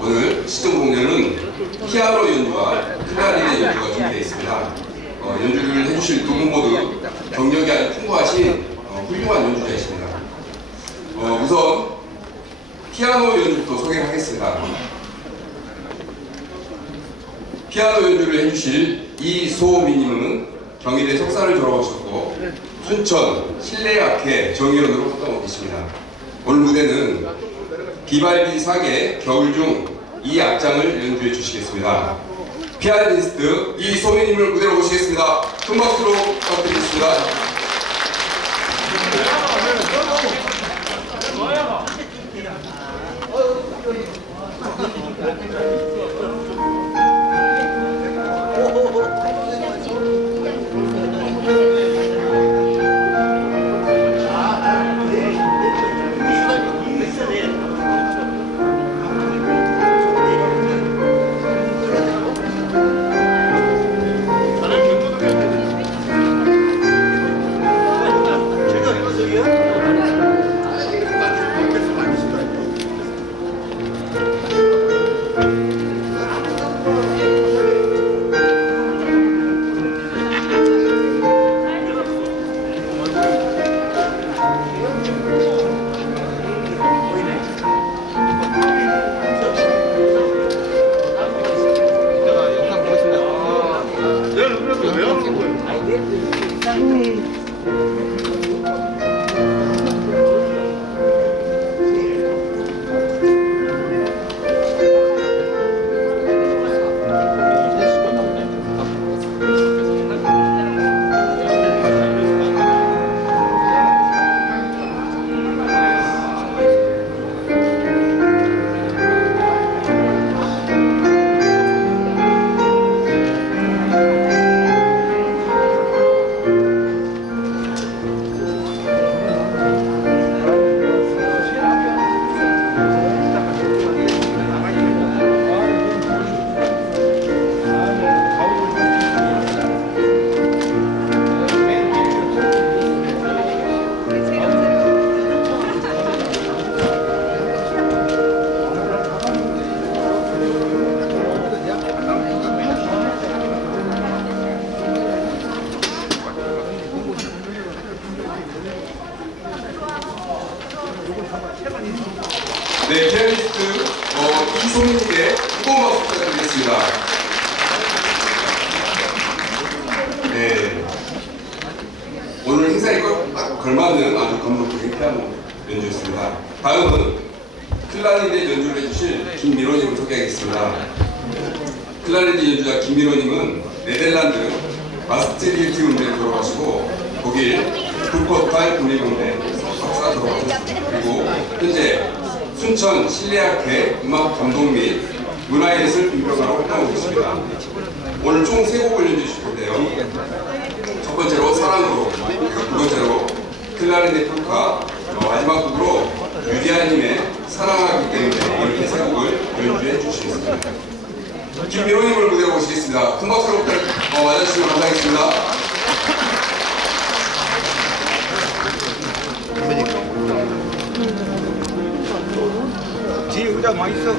오늘 시청 공연은 피아노 연주와 클라리넷 연주가 준비되어 있습니다. 연주를 해주실 두 분 모두 경력이 아주 풍부하신 훌륭한 연주자이십니다. 우선 피아노 연주부터 소개하겠습니다. 피아노 연주를 해주실 이소미님은 경희대 석사를 졸업하셨고 순천 실내악회 정위원으로 활동하고 계십니다. 오늘 무대는 비발디 사계 겨울 중 이 악장을 연주해 주시겠습니다. 피아니스트 이소미님을 무대로 모시겠습니다. 큰 박수로 부탁드리겠습니다. 네, 피아니스트 이소민님께 뜨거운 박수 부탁드리겠습니다. 네, 오늘 행사에 딱 걸맞는 아주 감동적인 피아노 연주였습니다. 다음은 클라리넷 연주를 해주실 김민호님을 소개하겠습니다. 클라리넷 연주자 김민호님은 네덜란드 마스트리히트 음대를 졸업하시고 독일 불포탈 국립음대 석사 졸업하셨습니다. 그리고 현재 순천 실내악회 음악 감독 및 문화예술 분평가로 활동하고 있습니다. 오늘 총 3곡을 연주해 주실 건데요. 첫 번째로 사랑으로, 두 번째로 클라리넷 polka, 마지막 곡으로 유디아님의 사랑하기 때문에 이렇게 3곡을 연주해 주시겠습니다. 김민호님을 무대로 모시겠습니다. 큰 박수로 맞아주시면 감사하겠습니다. 뒤에 의자 많이 있어.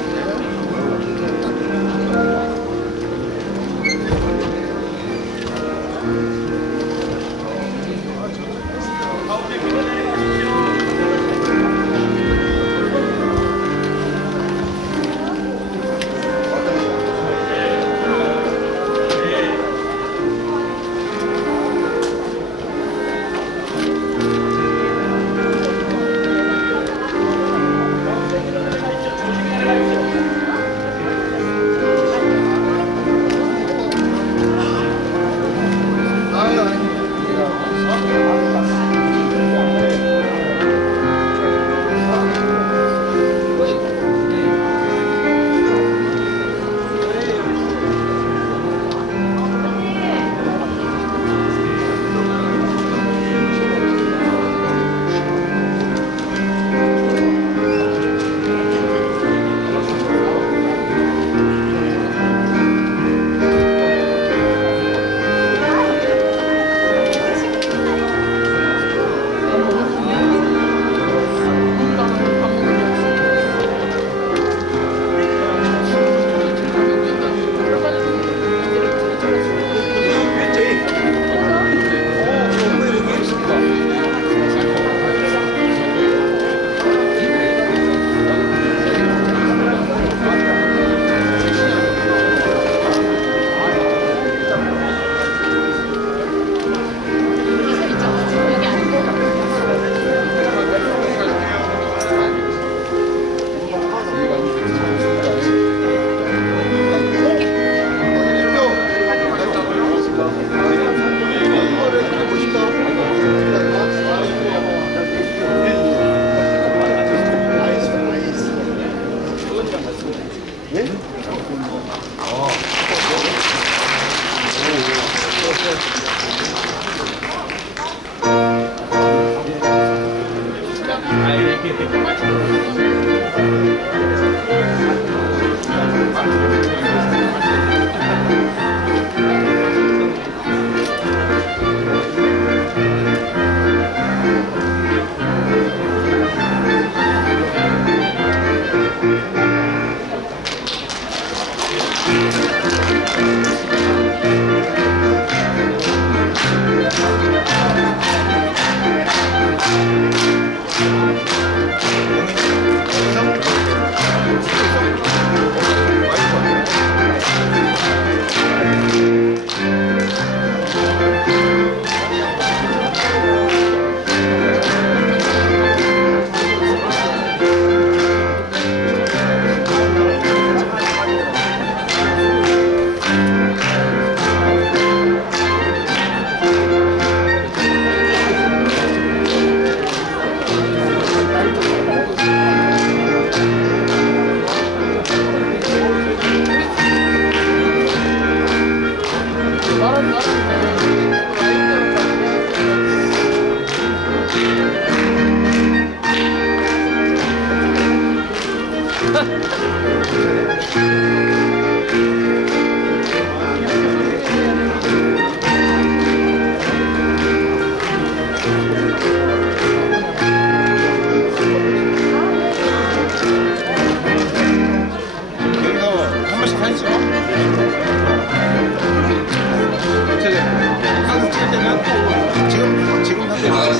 같이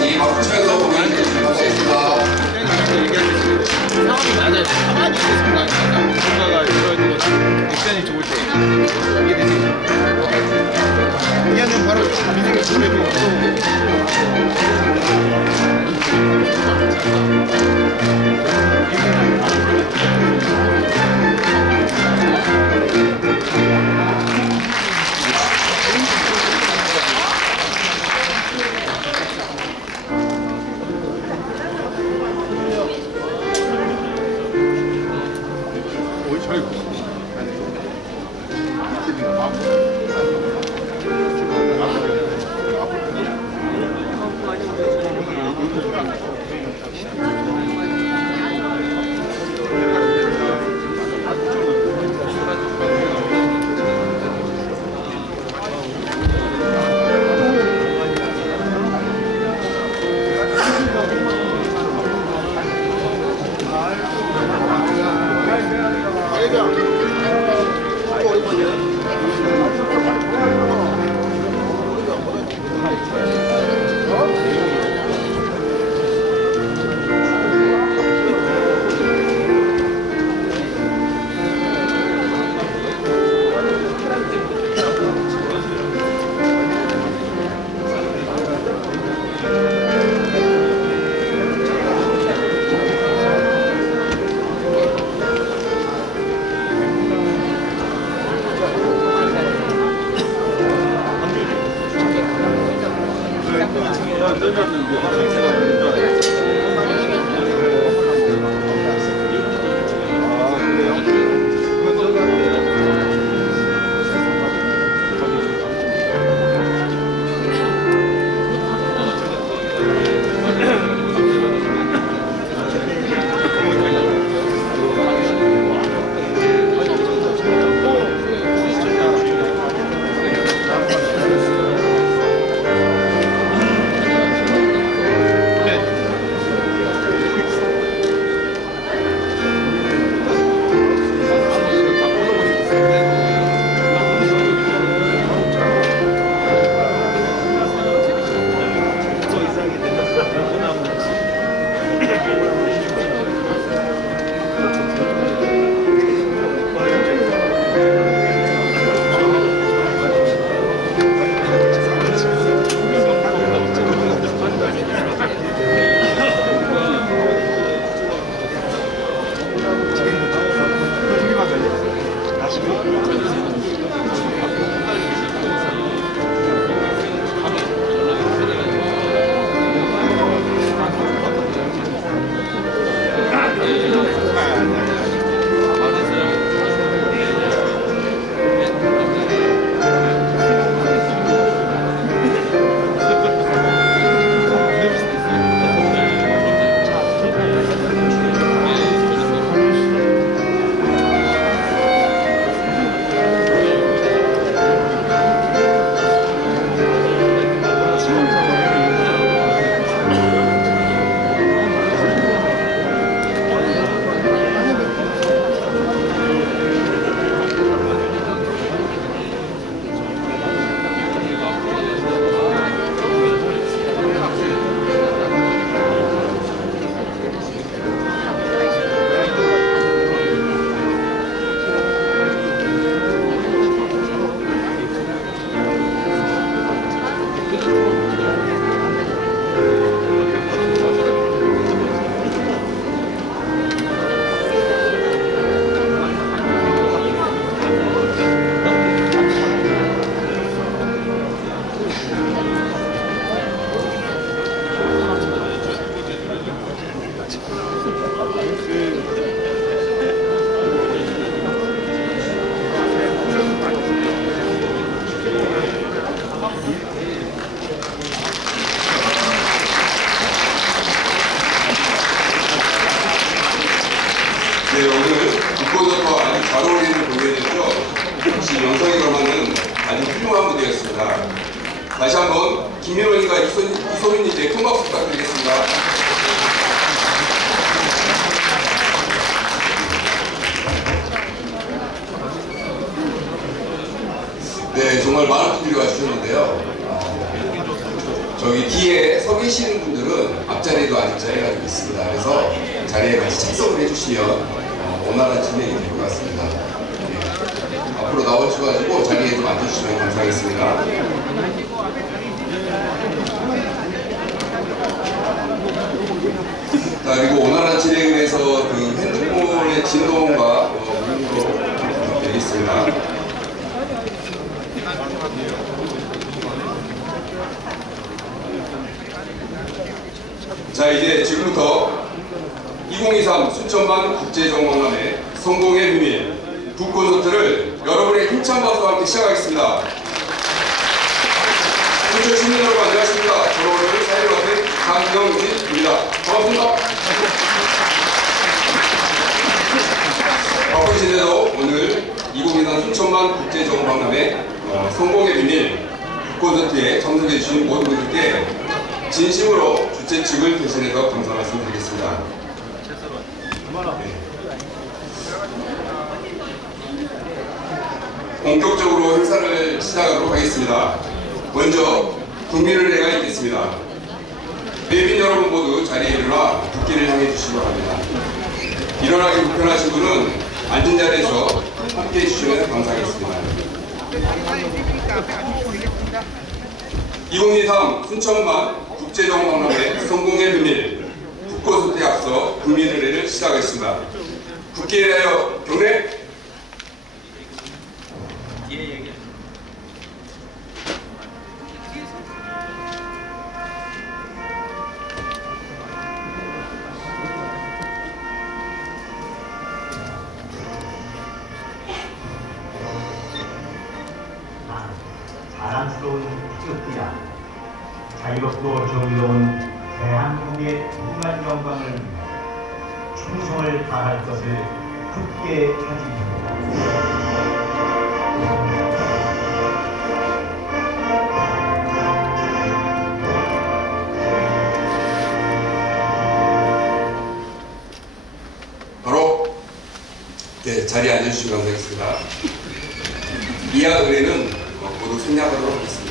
박수 치면서 고객님 감사했습니다. 상황이 낮아요. 가만히 있는 순간 뭔가가 이루어지고 액션이 좋을 때 이게 되지. 이하는 바로 민생의 주례고 잘 어울리는 공연이었죠. 역시 영상이 걸맞는 아주 훌륭한 무대였습니다. 다시 한번 김민원님과 이소민님께 큰 박수 부탁드리겠습니다. 네, 정말 많은 분들이 와주셨는데요. 저기 뒤에 서 계시는 분들은 앞자리에도 아직 자리가 좀 있습니다. 그래서 자리에 같이 착석을 해주시면 원활한 진행이 될 것 같습니다. 네. 앞으로 나와주셔가지고 자리에 좀 앉아주시면 감사하겠습니다. 자, 그리고 원활한 진행을 위해서 그 핸드폰의 진동과 무음으로 부탁드리겠습니다. 자, 이제 지금부터 2023 순천만 국제정원함의 성공의 비밀 북콘서트를 여러분의 힘찬 박수와 함께 시작하겠습니다. 순천 시민 여러분 안녕하십니까. 저는 오늘 사회를 맡은 강경진입니다. 반갑습니다. 바쁘신데도 오늘 2023 순천만 국제정원함의 성공의 비밀 북콘서트에 참석해주신 모든 분들께 진심으로 주최 측을 대신해서 감사 말씀드리겠습니다. 본격적으로 행사를 시작하도록 하겠습니다. 먼저 국민을 내가 있겠습니다. 내빈 여러분 모두 자리에 일어나 국기를 향해 주시기 바랍니다. 일어나기 불편하신 분은 앉은 자리에서 함께 해주시면 감사하겠습니다. 2023 순천만 국제정원함의 성공의 비밀 북콘서트에 앞서 국민의례를 시작하겠습니다. 국기에 대하여 경례. 자랑스러운 국적기야 자유롭고 정의로운 대한민국의 무한 영광을 위해 충성을 다할 것을 굳게 다짐합니다. 바로 자리에 앉아주시면 감사하겠습니다. 이하 의뢰는 모두 생략하도록 하겠습니다.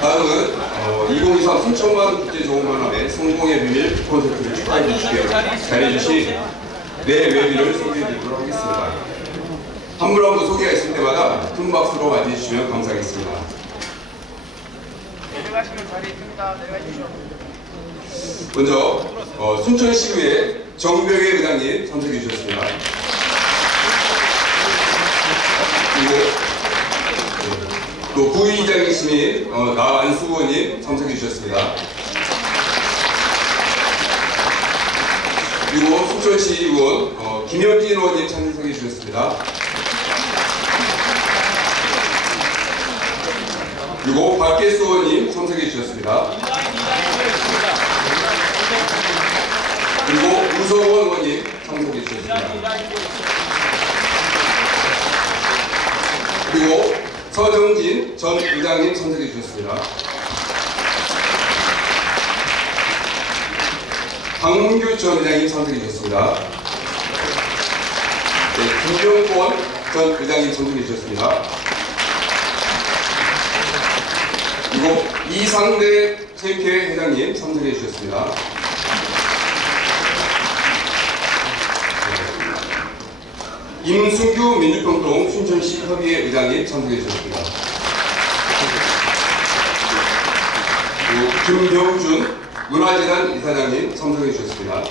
다음은 2023 순천만 국제정원함의 성공의 비밀 콘서트를 축하해 주시기에 잘해주신 네 외비를 소개해드리도록 하겠습니다. 한 분 한 분 소개가 있을 때마다 큰 박수로 맞이해주시면 감사하겠습니다. 내려가시면 자리에 있습니다. 내려가십시오. 먼저 순천시의회 정병혜 의장님 참석해 주셨습니다. 그리고 또 부의장이신 나안수 의원님 참석해 주셨습니다. 그리고 순천시 의원 김현진 의원님 참석해 주셨습니다. 그리고 박계수 의원님 참석해 주셨습니다. 그리고 우성원 의원님 참석해 주셨습니다. 그리고 서정진 전 의장님 참석해 주셨습니다. 박문규 전 의장님 참석해 주셨습니다. 네, 김병권 전 의장님 참석해 주셨습니다. 그리고 이상대 체육회 회장님 참석해 주셨습니다. 임순규 민주평통 순천시 협의회 의장님 참석해 주셨습니다. 그리고 김병준 문화재단 이사장님 참석해 주셨습니다.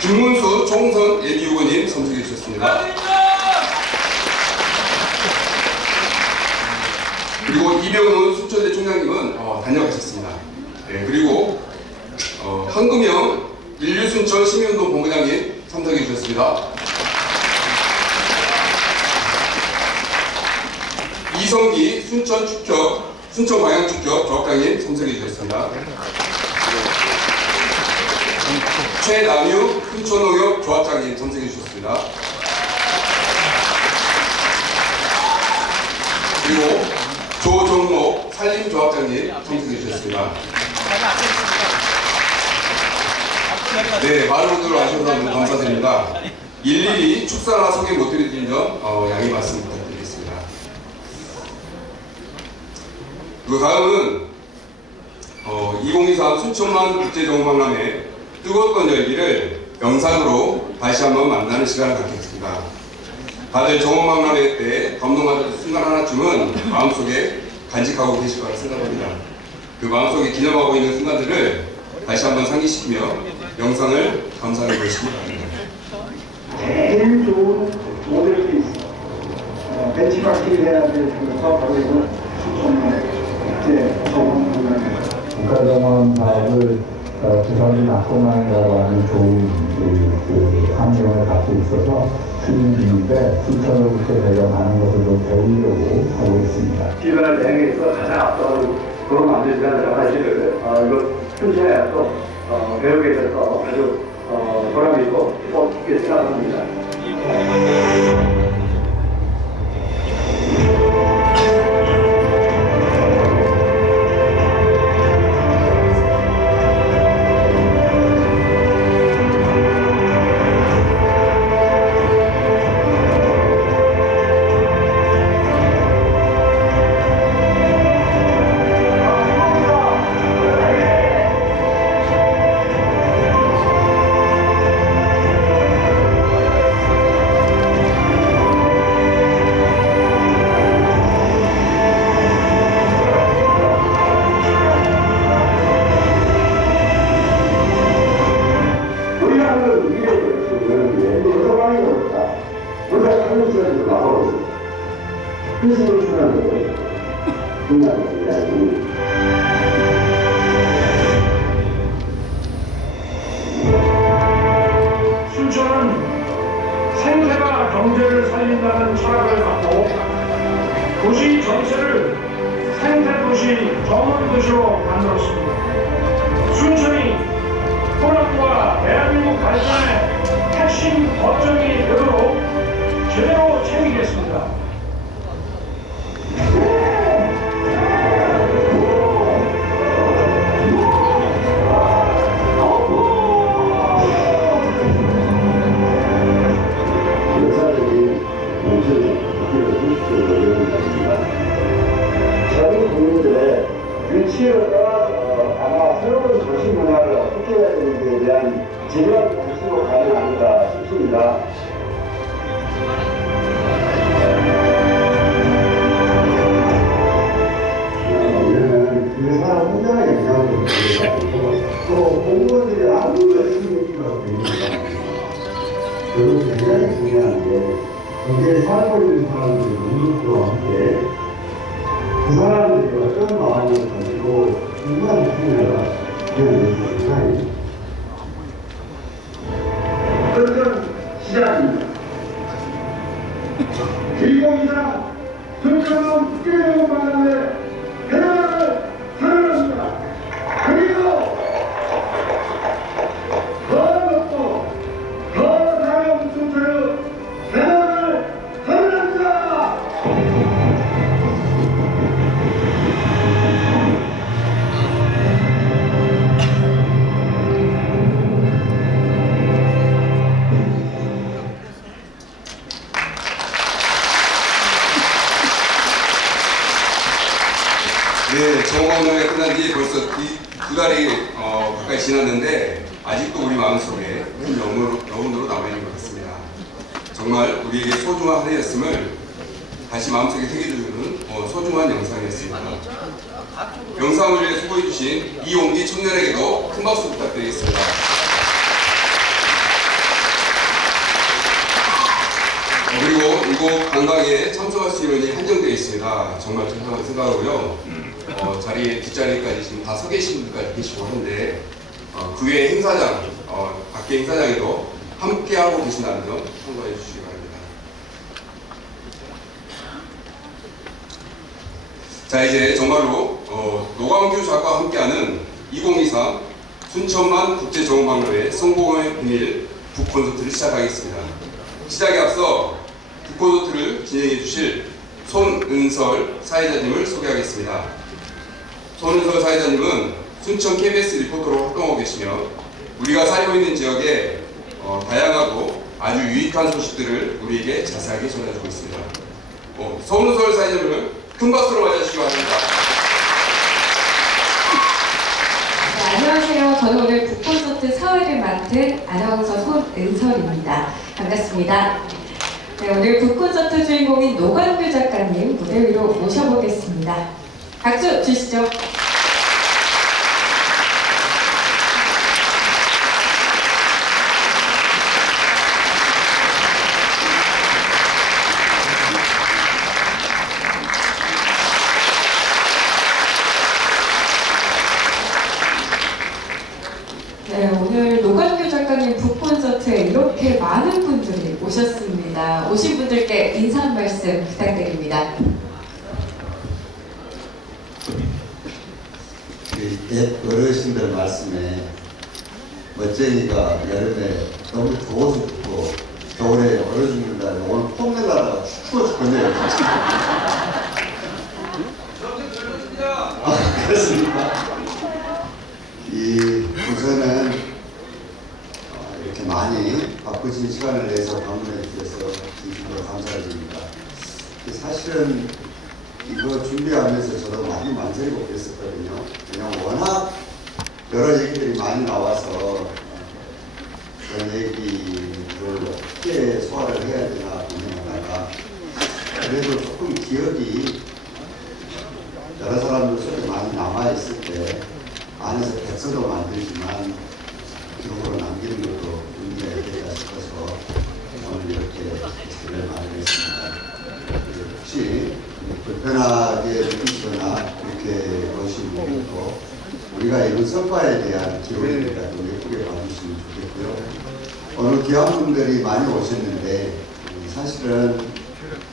김문수 총선 예비후보님 참석해 주셨습니다. 그리고 이병훈 순천대 총장님은 다녀가셨습니다. 네, 그리고 한금영 인류순천 시민운동 본부장님 참석해 주셨습니다. 이성기 순천축협 순천광양축협 조합장님 참석해 주셨습니다. 최남유 순천농협 조합장님 참석해 주셨습니다. 그리고 조정목 산림조합장님 참석해 주셨습니다. 네, 많은 분들 와주셔서 너무 감사드립니다. 일일이 축사나 소개 못 드리는 점 양해 말씀 부탁드리겠습니다. 그 다음은 2023 순천만 국제정원박람회 뜨거웠던 열기를 영상으로 다시 한번 만나는 시간을 갖겠습니다. 다들 정원박람회 때 감동받았던 순간 하나쯤은 마음속에 간직하고 계실 거라 생각합니다. 그 마음속에 기념하고 있는 순간들을 다시 한번 상기시키며 영상을 감상해 보시기 바랍니다. 제일 좋은 모델도 있어. 벤치마킹을 해야 될 중에서 바로 이건 이제 정원 국가정원 사업을 부산이 낙동강이라고 하는 좋은 그 환경을 갖고 있어서 주민인데 순천으로부터 제가 많은 것을 좀 배우려고 하고 있습니다. 기반을 대행해서 가장 앞서는 그런 만들지만 여러 가지를 이거 튼튼해야 또 배우게 돼서 아주 보람 있고 기쁘게 생각합니다. 순천은 생태가 경제를 살린다는 철학을 갖고 도시 전체를 생태도시, 정원도시로 만들었습니다. 순천이 호남과 대한민국 발전의 핵심 거점이 되도록 제대로 책임지겠습니다. 위치를 떠나서 아마 새로운 도시 문화를 어떻게 해야 되는지에 대한 제대한 관심으로 가야 합니다 싶습니다. 우리는 그 사람 혼자의 영향을 받고 또 공무원들이 아무리 열심히 해주라고 됩니다. 그리고 굉장히 중요한 게 거기에 살고 있는 사람들이 능력과 함께 그 사람들이 어떤 마음을 가지고 인간 중요하다 이런 생각입니다. 그것은 시작입니다. 일공이상 순천은 국제정원 박람회 대박을 선언합니다. 그리고 더 높고 더 나은 순천의 대박을 선언합니다. 네, 정원회 끝난 지 벌써 두 달이 가까이 지났는데 아직도 우리 마음속에 큰 여운으로 남아있는 것 같습니다. 정말 우리에게 소중한 한 해였음을 다시 마음속에 새겨주는 소중한 영상이었습니다. 영상을 위해 수고해주신 이용기 청년에게도 큰 박수 부탁드리겠습니다. 그리고 이곳 관광에 참석할 수 있는 인원이 한정되어 있습니다. 정말 죄송하게 생각하고요. 자리에 뒷자리까지 지금 다 서 계신 분들까지 계시고 하는데 그 외에 행사장, 밖에 행사장에도 함께하고 계신다는 점 참고해 주시기 바랍니다. 자, 이제 정말로 노광규 작가와 함께하는 2023 순천만 국제정음박물회 성공의 비밀 북콘서트를 시작하겠습니다. 시작에 앞서 북콘서트를 진행해 주실 손은설 사회자님을 소개하겠습니다. 손은설 사회자님은 순천 KBS 리포터로 활동하고 계시며 우리가 살고 있는 지역에 다양하고 아주 유익한 소식들을 우리에게 자세하게 전해주고 있습니다. 손은설 사회자님을 큰 박수로 맞아주시기 바랍니다. 네, 안녕하세요. 저는 오늘 북콘서트 사회를 맡은 아나운서 손은설입니다. 반갑습니다. 네, 오늘 북콘서트 주인공인 노광규 작가님 무대 위로 모셔보겠습니다. 박수 주시죠. 네, 오늘 노광규 작가님 북콘서트에 이렇게 많은 분들이 오셨습니다. 오신 분들께 인사 한 말씀 부탁드립니다. 옛 어르신들 말씀에 멋쟁이가 여름에 너무 더워서 죽고 겨울에 얼어 죽는다는데 오늘 폼내려다가 추워 죽겠네요. 그렇습니까? 우선은 이렇게 많이 바쁘신 시간을 내서 방문해 주셔서 진심으로 감사드립니다. 사실은 이거 준비하면서 저도 많이 만들고 그랬었거든요. 그냥 워낙 여러 얘기들이 많이 나와서 그런 얘기를 어떻게 소화를 해야 되나 고민하다가 그래도 조금 기억이 여러 사람들 속에 많이 남아있을 때 안에서 백서도 만들지만 기록으로 남기는 것도 의미가 있겠다 싶어서 오늘 이렇게 책을 마련했습니다. 혹시 불편하게 느끼시거나 이렇게 보시는 분들도 우리가 이런 성과에 대한 기록이니까 좀 예쁘게 봐주시면 좋겠고요. 오늘 귀한 분들이 많이 오셨는데 사실은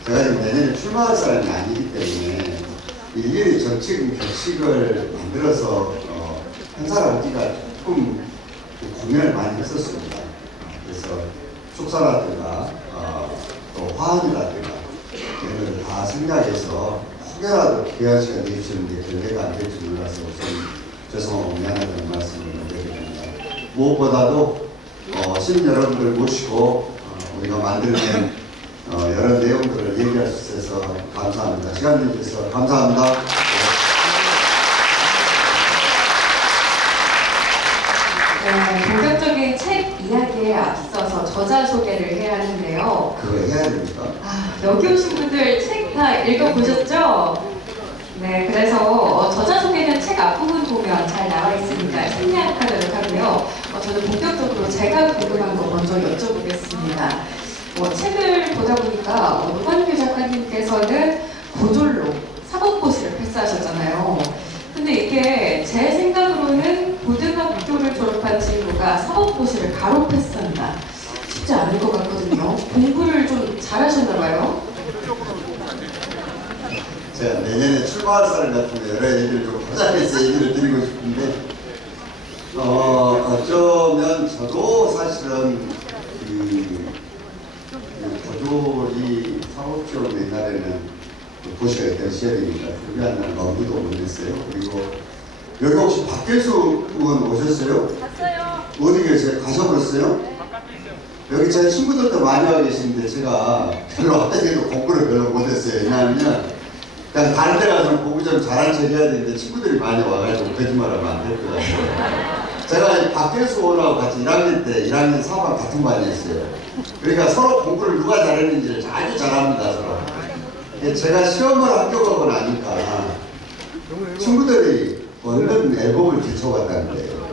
제가 지금 내년에 출마할 사람이 아니기 때문에 일일이 정책 결식을 만들어서 행사를 하기가 조금 고민을 많이 했었습니다. 그래서 축사라든가 또 화환이라든가 이런 걸 다 생략해서 혹여라도 귀한 시간 내주셨는데 결례가 안 될지 몰라서 좀 죄송하고 미안하다는 말씀을 드립니다. 무엇보다도 시민 여러분들 모시고 우리가 만들어낸 여러 내용들을 얘기할 수 있어서 감사합니다. 시간 내주셔서 감사합니다. 본격적인 책 이야기에 앞서서 저자 소개를 해야 하는데요. 그거 해야 됩니까? 여기 오신 분들 책 다 읽어보셨죠? 네, 그래서 저자 소개는 책 앞부분 보면 잘 나와 있으니까 생략하도록 하고요. 저는 본격적으로 제가 궁금한 거 먼저 여쭤보겠습니다. 책을 보다 보니까 노광규 작가님께서는 고졸로 사법고시를 패스하셨잖아요. 근데 이게 제 생각으로는 고등학교를 졸업한 친구가 사법고시를 바로 패스한다. 쉽지 않을 것 같거든요. 공부를 좀 잘하셨나 봐요. 제가 내년에 출마할 사람 같은데 여러 얘기를 좀 포장해서 얘기를 드리고 싶은데 어쩌면 저도 사실은 고졸이 사법시험 옛날에는 고시가 있던 시절이니까 준비한 날 너무도 못했어요. 그리고 여기 혹시 박길수 의원 오셨어요? 갔어요. 어디 계세요? 가셔버렸어요? 여기 제 친구들도 많이 와 계시는데 제가 별로 앞에서 공부를 별로 못했어요. 왜냐하면 그냥 다른 데 가서 공부 좀 잘한 척 해야 되는데 친구들이 많이 와가지고 거짓말하면 안 될 것 같아요. 제가 박길수 의원하고 같이 1학년 때 1학년 4반 같은 반이었어요. 그러니까 서로 공부를 누가 잘했는지를 아주 잘합니다. 서로. 제가 시험을 합격하고 나니까 친구들이 얼른 앨범을 제쳐갔다는 거예요.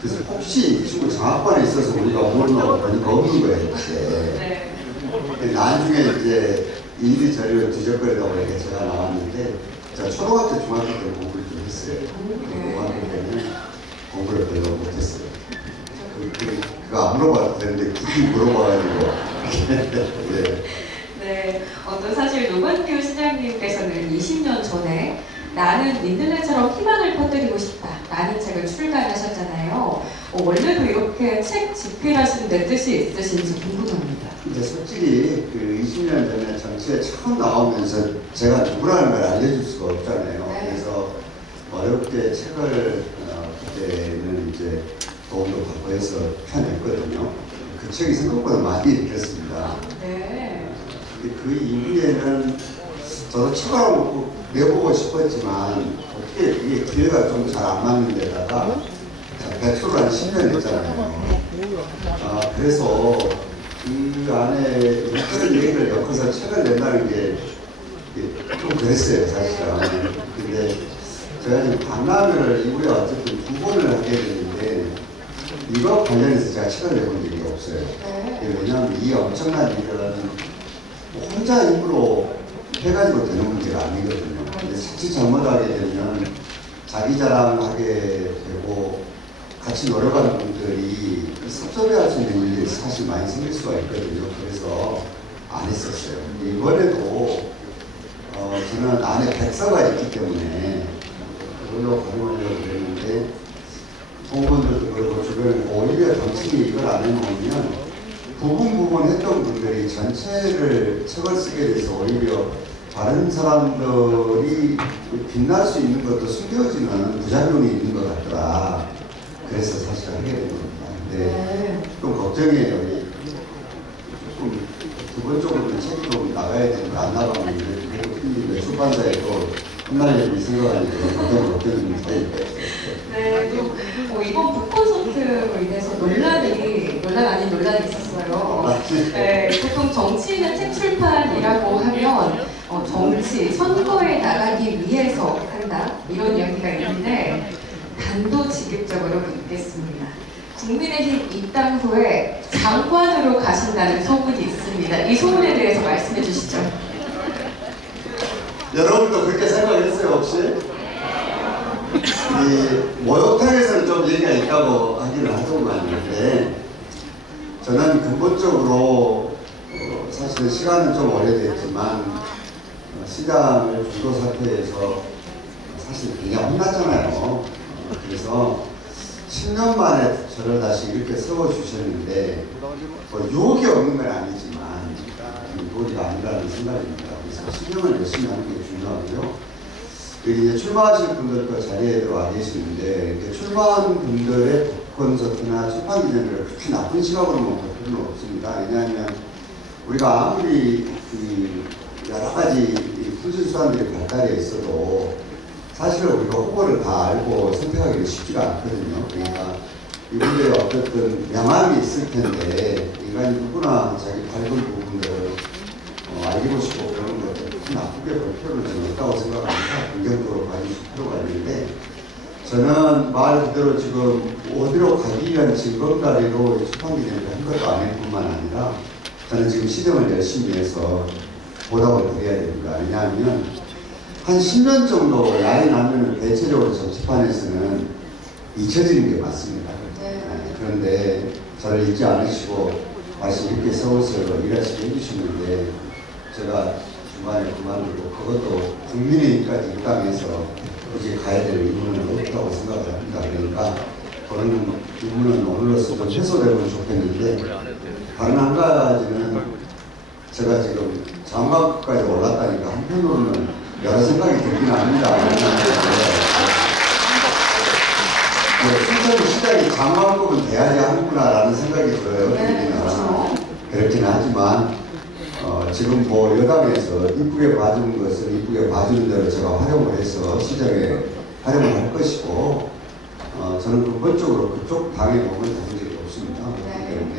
그래서 혹시 이 친구 장학반에 있어서 우리가 모르나 보니까 없는 거예요. 그때. 나중에 이제 일이 저리로 뒤적거리다 보니까 제가 나왔는데 제가 초등학교, 중학교 때 공부를 좀 했어요. 고등학교 때는 공부를 별로 못했어요. 그거 안 물어봐도 되는데 굳이 물어봐가지고. 네, 또 사실 노건규 시장님께서는 20년 전에 나는 민들레처럼 희망을 퍼뜨리고 싶다라는 책을 출간하셨잖아요. 원래도 이렇게 책 집필하시는 데 뜻이 있으신지 궁금합니다. 근데 솔직히 그 20년 전에 정치에 처음 나오면서 제가 누구라는 걸 알려줄 수가 없잖아요. 네. 그래서 어렵게 책을 그때는 이제 도움도 받고 해서 펴냈거든요. 그 책이 생각보다 많이 읽혔습니다. 네. 근데 그 이후에는 저도 책을 꼭 내보고 싶었지만 어떻게 그게 기회가 좀 잘 안 맞는 데다가 배출을 한 10년 했잖아요. 그래서 그 안에 그런 얘기를 엮어서 책을 낸다는 게 좀 그랬어요, 사실은. 근데 제가 지금 박람회를 이후에 어쨌든 2번을 하게 됐는데 이거 관련해서 제가 책을 내본 적이 없어요. 왜냐하면 이 엄청난 일은 혼자 힘으로 해가지고 되는 문제가 아니거든요. 근데 자칫 잘못하게 되면 자기 자랑하게 되고 같이 노력하는 분들이 섭섭해할 수 있는 일들이 사실 많이 생길 수가 있거든요. 그래서 안 했었어요. 이번에도 저는 안에 백서가 있기 때문에 그걸로 가져오려고 그랬는데 동분들도 그렇고 주변에 오히려 정치인이 이걸 안 해놓으면 부분 했던 분들이 전체를 책을 쓰게 돼서 오히려 다른 사람들이 빛날 수 있는 것도 숨겨지는 부작용이 있는 것 같더라. 그래서 사실 하게 된 겁니다. 근데 좀 걱정이에요. 조금 기본적으로는 책이 좀 나가야 되는데 안 나가면 그래도 출판사에도 혼날 일이 생각하니까 걱정인데. 네, 또 이번 북 콘서트로 인해서 논란 아닌 논란이 있었어요. 네, 보통 정치인은 책 출판이라고 하면 정치, 선거에 나가기 위해서 한다 이런 이야기가 있는데 단도직입적으로 묻겠습니다. 국민의힘 입당 후에 장관으로 가신다는 소문이 있습니다. 이 소문에 대해서 말씀해 주시죠. 여러분도 그렇게 생각했어요, 혹시? 이 목욕탕에서는 좀 얘기가 있다고 하기는 하더만요. 저는 근본적으로 사실 시간은 좀 오래됐지만 시장을 주도 사퇴해서 사실 굉장히 혼났잖아요. 그래서 10년 만에 저를 다시 이렇게 세워주셨는데 유혹이 없는 건 아니지만 유혹이가 아니라는 생각입니다. 그래서 신경을 열심히 하는 게 중요하고요. 여기 이제 출마하실 분들도 자리에 들어와 계시는데 출마한 분들의 콘서트나 출판 기념회를 그렇게 나쁜 시각으로만 볼 필요는 없습니다. 왜냐하면 우리가 아무리 여러 가지 훈신수단들이 발달해 있어도 사실은 우리가 후보를 다 알고 선택하기는 쉽지가 않거든요. 그러니까 이분들의 어쨌든 명함이 있을 텐데 인간이 누구나 자기 밝은 부분들을 알리고 싶고 그런 것들 나쁘게 볼 필요는 저는 없다고 생각합니다. 긍정적으로 봐주실 필요가 있는데 저는 말 그대로 지금 어디로 가기 위한 징검다리로 출판기념회를 한 것도 아닐 뿐만 아니라 저는 지금 시정을 열심히 해서 보답을 드려야 됩니다. 왜냐하면 한 10년 정도 야이 나면 대체적으로 정치판에서는 잊혀지는 게 맞습니다. 그런데 저를 잊지 않으시고 다시 이렇게 세워서 일하시게 해주셨는데 제가 중간에 그만두고 그것도 국민의힘까지 입당해서 거기에 가야 될 이유는 없다고 생각을 합니다. 그러니까 그런 이유는 오늘로서 좀 해소되면 좋겠는데 다른 한 가지는 제가 지금 장관급까지 올랐다니까 한편으로는 여러 생각이 들긴 합니다. 순천의 시장이 장관급은 돼야지 하는구나라는 생각이 들어요. 그렇긴 하지만 지금 뭐 여당에서 이쁘게 봐주는 것을 이쁘게 봐주는 대로 제가 활용을 해서 시장에 활용을 할 것이고 저는 근본적으로 그쪽 당에 몸을 담은 적이 없습니다. 그렇기 때문에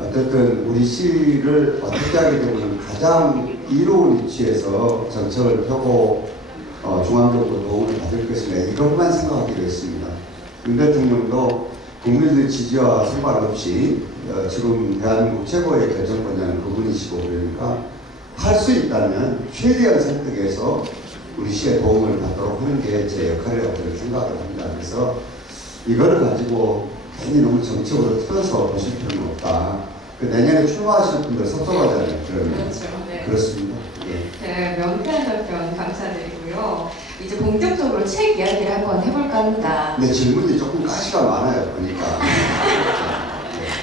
어쨌든 우리 시를 어떻게 하게 되면 가장 이로운 위치에서 정책을 펴고 중앙적으로 도움을 받을 것인가 이것만 생각하기로 했습니다. 윤 대통령도 국민들의 지지와 상관없이 지금 대한민국 최고의 결정권자는 그분이시고 그러니까 할 수 있다면 최대한 선택해서 우리 시에 도움을 받도록 하는 게 제 역할이라고 저는 생각을 합니다. 그래서 이걸 가지고 괜히 너무 정책으로 틀어서 보실 필요는 없다. 그 내년에 출마하시는 분들 섭섭하잖아요. 그러면. 그렇죠. 네. 그렇습니다. 예. 네, 명쾌한 답변 감사드리고요. 이제 본격적으로 책 이야기를 한번 해볼까 합니다. 근데 질문이 조금 가시가 많아요. 보니까.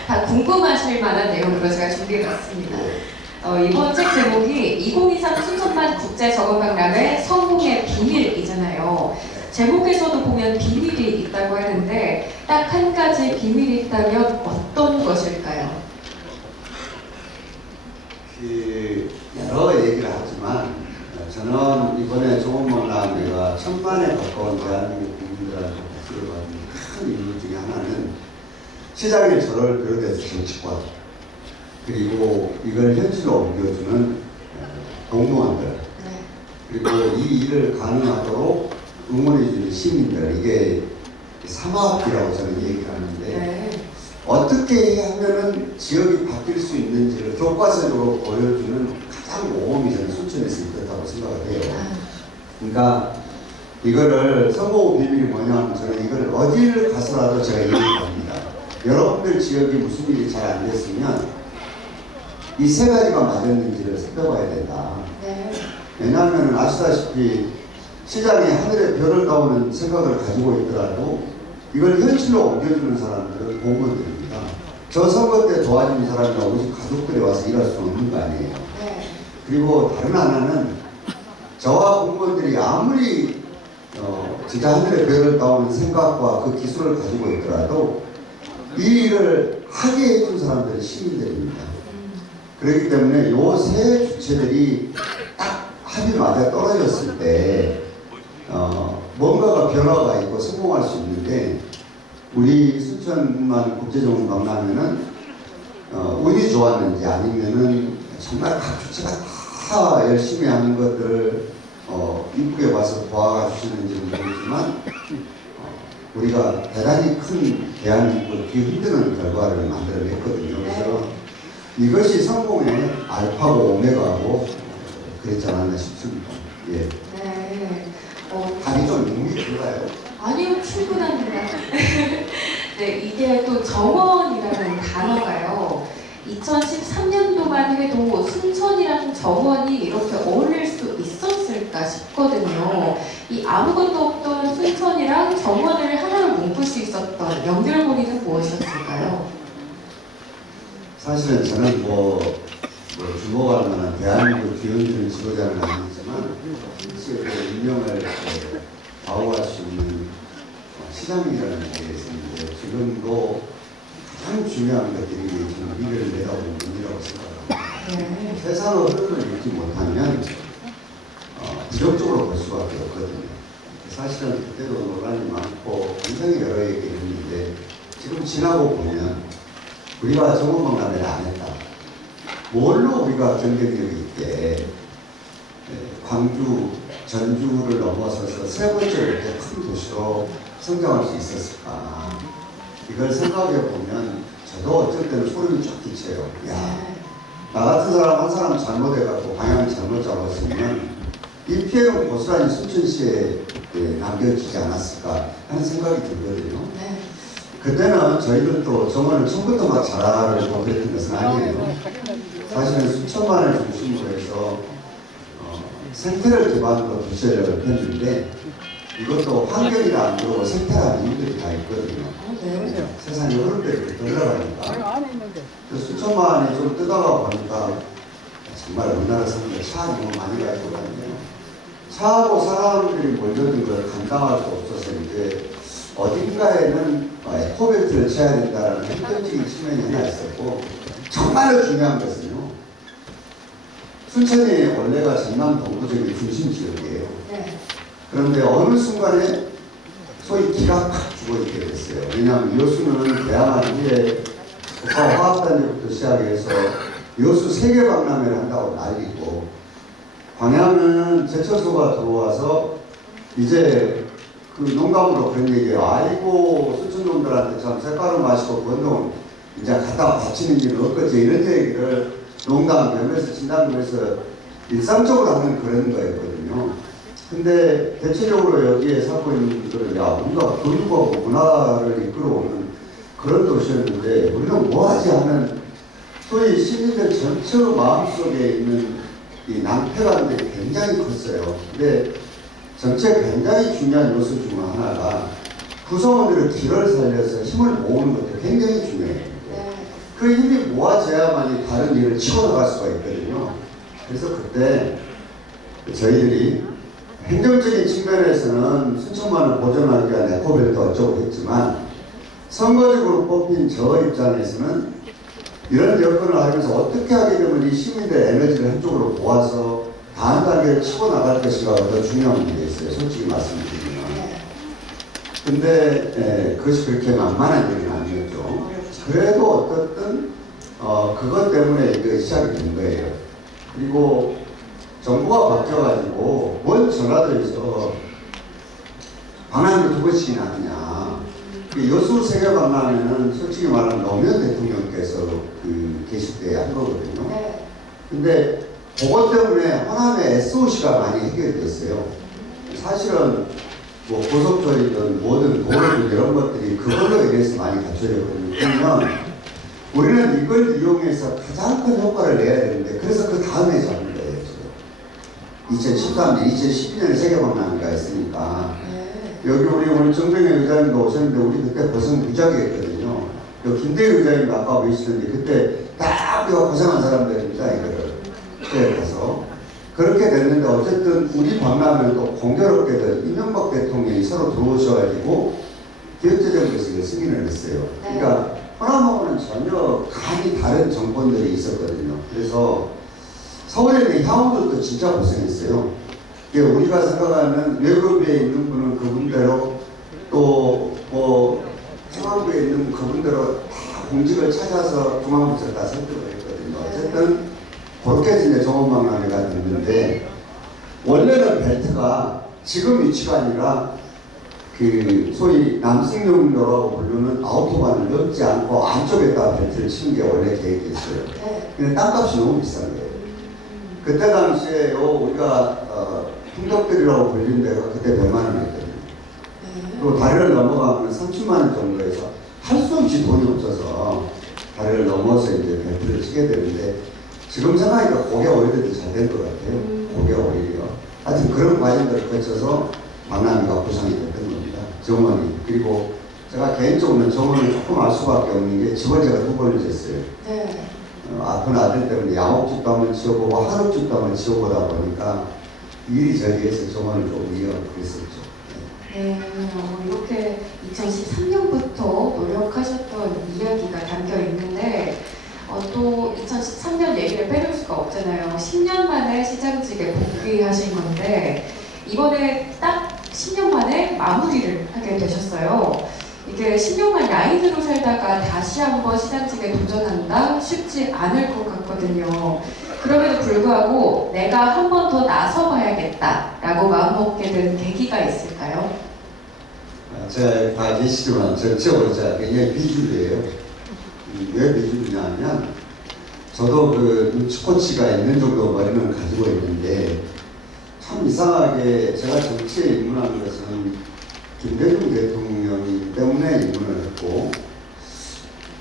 다 궁금하실 만한 내용으로 제가 준비해봤습니다. 이번 책 제목이 2023 순천만 국제정원박람회 성공의 비밀이잖아요. 제목에서도 보면 비밀이 있다고 하는데 딱 한 가지 비밀이 있다면 어떤 것일까요? 그 여러 얘기를 하지만 저는 이번에 정원박람회가 1000만에 가까운 대한민국 국민들한테 박수를 받는 큰 이유 중에 하나는 시장의 저를 비롯해서 정치권 그리고 이걸 현실로 옮겨주는 공무원들 그리고 이 일을 가능하도록 응원해주는 시민들 이게 삼합이라고 저는 얘기를 하는데 어떻게 하면은 지역이 바뀔 수 있는지를 교과서적으로 보여주는 가장 모험이 저는 순천에서 있었다고 생각을 해요. 그러니까 이거를 성공 비밀이 뭐냐면 저는 이걸 어디를 가서라도 제가 얘기합니다. 여러분들 지역이 무슨 일이 잘 안 됐으면 이 세 가지가 맞았는지를 살펴봐야 된다. 왜냐하면 아시다시피 시장에 하늘에 별을 따오는 생각을 가지고 있더라도 이걸 현실로 옮겨주는 사람들은 공무원들입니다. 저 선거 때 도와주는 사람이나 우리 가족들이 와서 일할 수 없는 거 아니에요. 그리고 다른 하나는 저와 공무원들이 아무리 진짜 하늘에 별을 따오는 생각과 그 기술을 가지고 있더라도 이 일을 하게 해준 사람들은 시민들입니다. 그렇기 때문에 요 세 주체들이 딱 합이 맞아 떨어졌을 때 뭔가가 변화가 있고 성공할 수 있는데 우리 순천만 국제정원박람회는 운이 좋았는지 아니면은 정말 각 주체가 다 열심히 하는 것들을 이쁘게 봐서 도와주시는지는 모르지만 우리가 대단히 큰 대한민국을 뒤흔드는 결과를 만들어냈거든요. 그래서 이것이 성공의 알파고 오메가고 그랬지 않았나 싶습니다. 예. 답이 좀 눈이 들어가요. 아니요, 충분합니다. 네, 이게 또 정원이라는 단어가요. 2013년도만 해도 순천이랑 정원이 이렇게 어울릴 수 있었을까 싶거든요. 이 아무것도 없던 순천이랑 정원을 하나로 묶을 수 있었던 연결고리는 무엇이었을까요? 사실은 저는 주목할 만한 대한민국 뒤흔드는 지도자는 아니지만 실제 운명을 좌우할 수 있는 시장이라는 게 있는데 지금도 가장 중요한 것들이 지금 미래를 내다보는 분이라고 생각합니다. 세상의 흐름을 읽지 못하면 부정적으로 볼 수밖에 없거든요. 사실은 그때도 논란이 많고 굉장히 여러 얘기를 했는데 지금 지나고 보면 우리가 정원박람회를 안 했다. 뭘로 우리가 경쟁력이 있게 광주, 전주를 넘어서서 세 번째 이렇게 큰 도시로 성장할 수 있었을까. 이걸 생각해 보면 저도 어쩔 때는 소름이 쫙 끼쳐요. 야, 나 같은 사람 한 사람 잘못해갖고 방향을 잘못 잡았으면 이 피해는 고스란히 순천시에 남겨지지 않았을까 하는 생각이 들거든요. 그때는 저희들도 정원을 처음부터 막 잘하려고 그랬던 것은 아니에요. 사실은 수천만을 중심으로 해서 생태를 기반으로 도시를 했는데 이것도 환경이라 안 그러고 생태라는 이유들이 다 있거든요. 세상의 흐름대로 돌아가니까 수천만이 좀 뜨다가 보니까 정말 우리나라 사람들 차 너무 많이 가 있거든요. 차하고 사람들이 몰려든 걸 감당할 수 없어서 이제 어딘가에는 에코벨트를 쳐야 된다는 행정적인 측면이 하나 있었고 정말로 중요한 것은요. 순천이 원래가 전남 동부적인 중심 지역이에요. 그런데 어느 순간에 소위 기가 팍 죽어있게 됐어요. 왜냐하면 여수는 개항한 후에 국가화학단지부터 시작해서 여수 세계박람회를 한다고 난리고 광양은 제철소가 들어와서 이제 그 농담으로 그런 얘기예요. 아이고 순천놈들한테 참 색깔을 마시고 건동 이제 갖다 바치는 일은 없겠지 이런 얘기를 농담 겸해서 진담해서 일상적으로 하는 그런 거였거든요. 근데 대체적으로 여기에 살고 있는 분들은 야 우리가 교육하고 문화를 이끌어오는 그런 도시였는데 우리는 뭐하지 하는 소위 시민들 전체 마음속에 있는 이 낭패감들이 굉장히 컸어요. 근데 정치에 굉장히 중요한 요소 중 하나가 구성원들의 길을 살려서 힘을 모으는 것도 굉장히 중요해요. 그 힘이 모아져야만이 다른 일을 치고 나갈 수가 있거든요. 그래서 그때 저희들이 행정적인 측면에서는 수천만 원 보존하기 위한 에코벨트 어쩌고 했지만 선거적으로 뽑힌 저 입장에서는 이런 여건을 하면서 어떻게 하게 되면 이 시민들의 에너지를 한쪽으로 모아서 다음 단계를 치고 나갈 것인가가 더 중요한 문제였어요. 솔직히 말씀드리면. 근데 그것이 그렇게 만만한 일은 아니었죠. 그래도 어떻든 그것 때문에 이게 시작이 된 거예요. 그리고 정부가 바뀌어가지고 뭔 전화도 해서 방한을 두 번씩이나 하느냐. 여수 세계 방문하면은 솔직히 말하면 노무현 대통령께서 그 계실 때 한 거거든요. 근데 그것 때문에 호남의 SOC가 많이 해결됐어요. 사실은 뭐 고속철이든 뭐든 도로든 이런 것들이 그걸로 인해서 많이 갖춰졌거든요. 그러면 우리는 이걸 이용해서 가장 큰 효과를 내야 되는데 그래서 그 다음에 잡은 거예요. 2013년, 2012년에 세계박람회가 있으니까 여기 우리 오늘 정병현 의장님도 오셨는데 우리 그때 벌써 무작위했거든요. 김대희 의장님 아까 보시는데 그때 딱 우리가 고생한 사람들입니다. 이거를 그때 가서 그렇게 됐는데 어쨌든 우리 박람회는 또 공교롭게도 이명박 대통령이 서로 들어오셔가지고 기획재정부에서 승인을 했어요. 그러니까 호남하고는 전혀 간이 다른 정권들이 있었거든요. 그래서 서울에 있는 향후들도 진짜 고생했어요. 우리가 생각하는 외국에 있는 분은 그분대로 또 뭐 중앙부에 있는 그분대로 다 공직을 찾아서 중앙부에서 다 설득을 했거든요. 어쨌든 그렇게 이제 종합박람회가 됐는데 원래는 벨트가 지금 위치가 아니라 그 소위 남승용로라고 부르는 아우토반을 넘지 않고 안쪽에다 벨트를 치는 게 원래 계획이었어요. 근데 땅값이 너무 비싼 거예요. 그때 당시에 우리가 풍덕들이라고 불린 데가 그때 100만 원이었거든요. 그리고 다리를 넘어가면 30만 원 정도에서 할 수 없이 돈이 없어서 다리를 넘어서 이제 벨트를 치게 되는데 지금 생각하니까 그게 오히려 더 잘 된 것 같아요. 그게 오히려. 하여튼 그런 과정들을 거쳐서 박람회가 구성이 됐던 겁니다. 정원이. 그리고 제가 개인적으로는 정원을 조금 알 수밖에 없는 게 집을 제가 2번을 졌어요. 아픈 아들 때문에 양옥집도 한번 지어보고 한옥집도 한번 지어보다 보니까 일이 저기에서 정원을 좀 이어그랬었죠. 이렇게 2013년부터 노력하셨던 이야기가 담겨 있는데 또 2013년 얘기를 빼놓을 수가 없잖아요. 10년 만에 시장직에 복귀하신 건데 이번에 딱 10년 만에 마무리를 하게 되셨어요. 이게 10년만 야인으로 살다가 다시 한번 시장직에 도전한다? 쉽지 않을 것 같거든요. 그럼에도 불구하고 내가 한 번 더 나서봐야겠다라고 마음먹게 된 계기가 있을까요? 제가 다 계시지만 전체적으로 제가 굉장히 비주류예요. 왜 비주류냐면 저도 그 눈치코치가 있는 정도 머리는 가지고 있는데 참 이상하게 제가 정치에 입문한 것은 김대중 대통령이 때문에 입문을 했고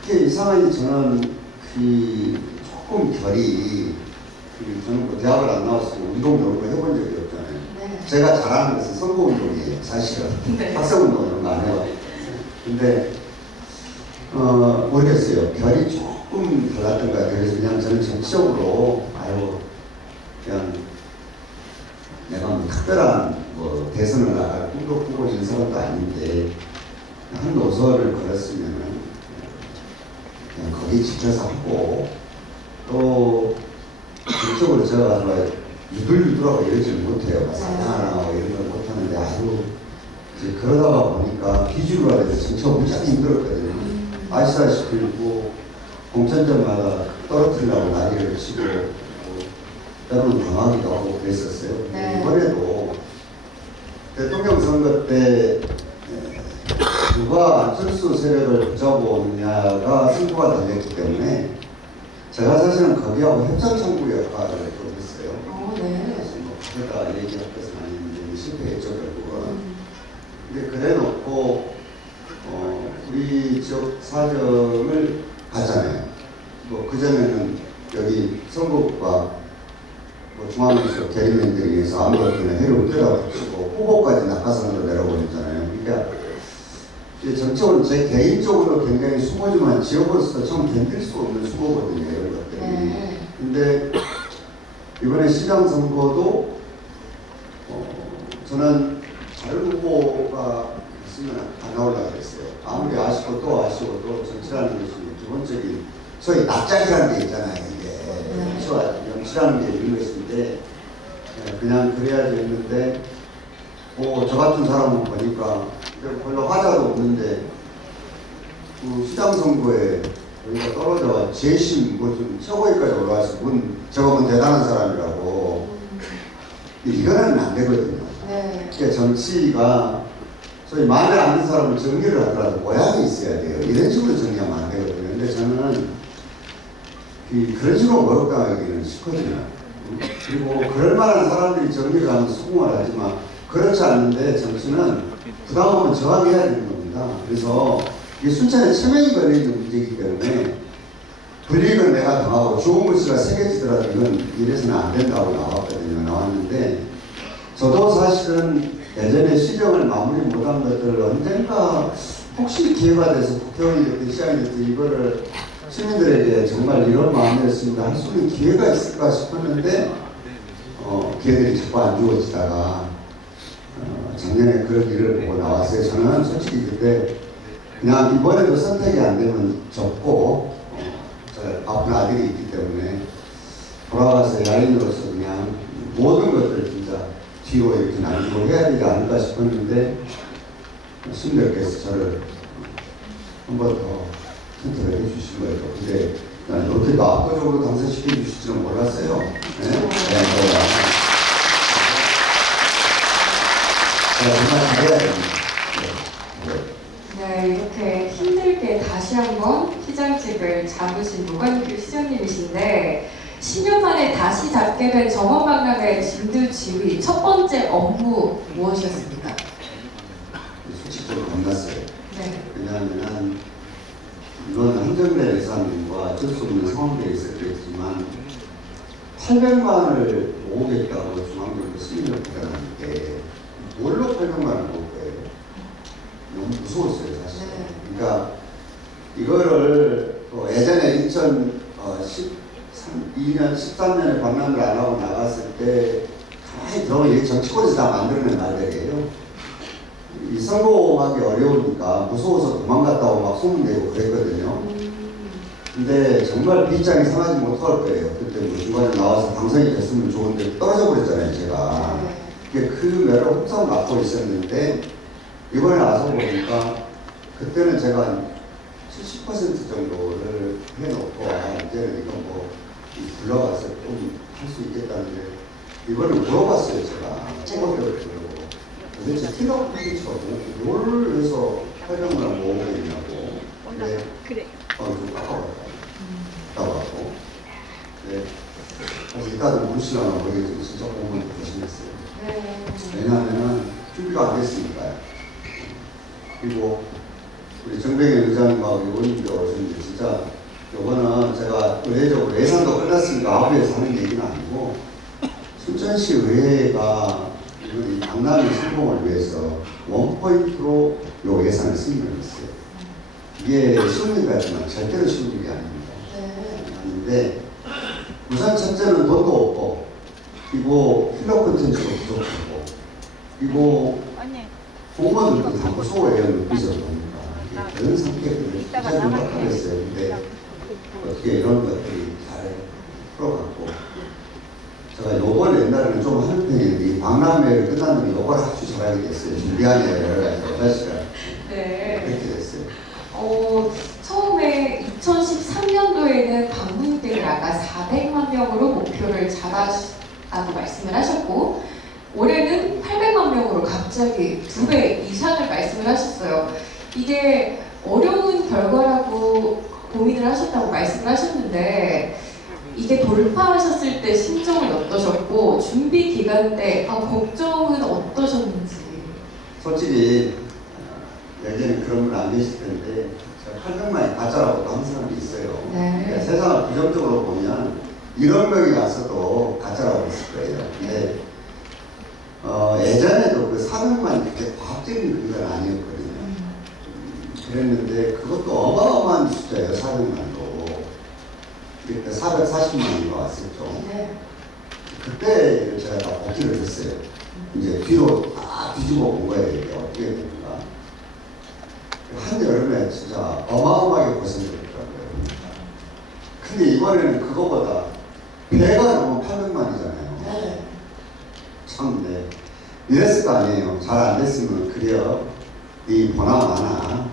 이게 이상하게 저는 그 조금 결이 저는 뭐 대학을 안 나왔으면 운동 이런 거 해본 적이 없잖아요. 제가 잘하는 것은 선거운동이에요. 사실은 학생운동 이런 거 안 해요. 근데 모르겠어요. 결이 조금 달랐던 것 같아요. 그래서 그냥 저는 정치적으로 그냥 내가 뭐 특별한 뭐 대선을 나갈 꿈도 꾸고 있는 사람도 아닌데 한 노선을 걸었으면은 그냥 거기 지켜서 하고 또 전적으로 제가 유들유들하고 이러지를 못해요. 사냥하고 이런 걸 못하는데 이제 그러다가 보니까 비주류가 돼서 정치가 무지하게 힘들었거든요. 아시다시피 뭐 공천장마다 떨어뜨리려고 난리를 치고 때로는 당하기도 하고 그랬었어요. 이번에도 대통령 선거 때 누가 안철수 세력을 붙잡아오느냐가 승부가 달렸기 때문에 제가 사실은 거기하고 협상 청구 역할을 좀 했어요. 그래서 뭐 그러다 얘기할 것은 아닌데 실패했죠 결국은. 근데 그래놓고 우리 지역 사정을 봤잖아요. 뭐 그전에는 여기 선거구가 뭐 중앙에서 대리맨들에 의해서 아무렇게나 해를 때려붙이고 후보까지 낙하산으로 내려보냈잖아요. 그러니까 전적으로 제 개인적으로 굉장히 수고지만 지역으로서 참 견딜 수 없는 수고거든요. 이런 것들이. 근데 이번에 시장 선거도 저는 다른 후보가 있으면 안 나오려고 그랬어요. 아무리 아시고 또 아시고 또 정치라는 것이 기본적인 소위 납작이라는 게 있잖아요. 이게 정치라는 게 있는 것인데 그냥 그래야지 했는데 저 같은 사람은 보니까 별로 화자도 없는데 그 시장 선거에 여기가 떨어져 재심 좀 최고위까지 올라와서 저거는 대단한 사람이라고 이거는 안 되거든요. 그러니까 정치가 소위 마음에 안 드는 사람을 정리를 하더라도 모양이 있어야 돼요. 이런 식으로 정리하면 안 되거든요. 근데 저는 그런 식으로 모욕당하기는 싫거든요. 그리고 그럴 만한 사람들이 정리를 하면 수긍을 하지만 그렇지 않는데 정치는 부담하면 저항해야 되는 겁니다. 그래서 이게 순천에 체면이 걸려있는 문제이기 때문에 불이익은 내가 당하고 좋은 글씨가 새겨지더라도 이건 이래서는 안 된다고 나왔는데 저도 사실은 예전에 시정을 마무리 못한 것들을 언젠가 혹시 기회가 돼서 국회의원이 됐든 시장이 됐든 이거를 시민들에게 정말 이런 마음이었습니다 할 수 있는 기회가 있을까 싶었는데 기회들이 자꾸 안 주어지다가 작년에 그런 일을 보고 나왔어요. 저는 솔직히 그때 그냥 이번에도 선택이 안 되면 접고 아픈 아들이 있기 때문에 돌아가서 야인으로서 그냥 모든 것들을 진짜 뒤로 이렇게 나누고 해야 되지 않을까 싶었는데 스님들께서 저를 한 번 더 선택을 해주신 거예요. 근데 난 이렇게 압도적으로 당선시켜 주실 줄은 몰랐어요. 정말 잘해야 됩니다. 네, 이렇게 힘들게 다시 한번 시장직을 잡으신 노관규 시장님이신데 10년 만에 다시 잡게 된 정원박람회 진두지휘 첫 번째 업무 무엇이었습니까? 솔직히 좀 겁났어요. 네. 왜냐하면 이건 한정된 예산과 어쩔 수 없는 상황들이 있었겠지만 800만 원을 모으겠다고 중앙정부 승인을 부탁하는데 뭘로 800만 원을 모을 거예요? 너무 무서웠어요 사실. 그러니까 이거를 예전에 2012년 13년에 박람회를 안 하고 나갔을 때 가만히 들어보면 정치권에서 다 만들어낸 말들이에요. 이 성공하기 어려우니까 무서워서 도망갔다고 막 소문내고 그랬거든요. 근데 정말 빗장이 상하지 못할 거예요. 그때 뭐 중간에 나와서 당선이 됐으면 좋은데 떨어져 버렸잖아요, 제가. 그 매를 항상 맡고 있었는데 이번에 와서 보니까 그때는 제가 70% 정도를 해놓고 이제는 이거 뭐 불러가서 좀 할 수 있겠다는데 이번에 물어봤어요, 제가. 찍어드렸더라고. 도대체 티가 콘텐츠가 뭘 해서 800만 원 모으겠냐고. 근데 좀 깎아봤고. 네. 그래서 이따도 물시나마 모르겠지만 진짜 공부는 조심했어요. 왜냐하면 준비가 안 됐으니까요. 그리고 우리 정병현 의장님하고 의원님들 오셨는데 진짜 요거는 제가 의회적으로 예산도 끝났으니까 아부에서 하는 얘기는 아니고 순천시 의회가 이 박람회 성공을 위해서 원포인트로 요 예산을 승인을 했어요. 이게 쉬운 일이 같지만 절대로 쉬운 일이 아닙니다. 아닌데 우선 첫째는 돈도 없고 그리고 필러 콘텐츠도 부족하고 그리고 공무원들도 다 무서워해요. 눈빛으로 보니까 그런 상태들을 잘 생각하겠어요. 근데 어떻게 이런 것들이 잘 풀어갔고 제가 요걸 옛날에는 좀 하는 편인데 박람회를 끝났는데 요걸 아주 잘하게 됐어요. 준비하는 여러 가지 사실은 그렇게 됐어요. 처음에 2013년도에는 방문객을 아까 400만 명으로 목표를 잡았다고 말씀을 하셨고 올해는 800만 명으로 갑자기 2배 이상을 말씀을 하셨어요. 이게 어려운 결과라고 고민을 하셨다고 말씀을 하셨는데 이게 돌파하셨을 때 심정은 어떠셨고 준비 기간 때 걱정은 어떠셨는지. 솔직히 여기는 그런 분 안 계실 텐데 800만이 가짜라고 하는 사람이 있어요. 네. 그러니까 세상을 부정적으로 보면 1억 명이 왔어도 가짜라고 했을 거예요. 근데 예전에도 그 400만이 그렇게 과학적인 근거는 아니었거든요. 그랬는데 그것도 어마어마한 숫자예요. 400만도. 그때 440만이가 왔었죠. 네. 그때 제가 다 복귀를 했어요. 이제 뒤로 다 뒤집어 본 거예요. 이게 어떻게 됩니까? 한여름에 진짜 어마어마하게 고생했더라고요. 근데 이번에는 그거보다 배가 너무 800만이잖아요. 네. 참, 네. 이랬을 거 아니에요. 잘 안 됐으면 그래요. 이 보나마나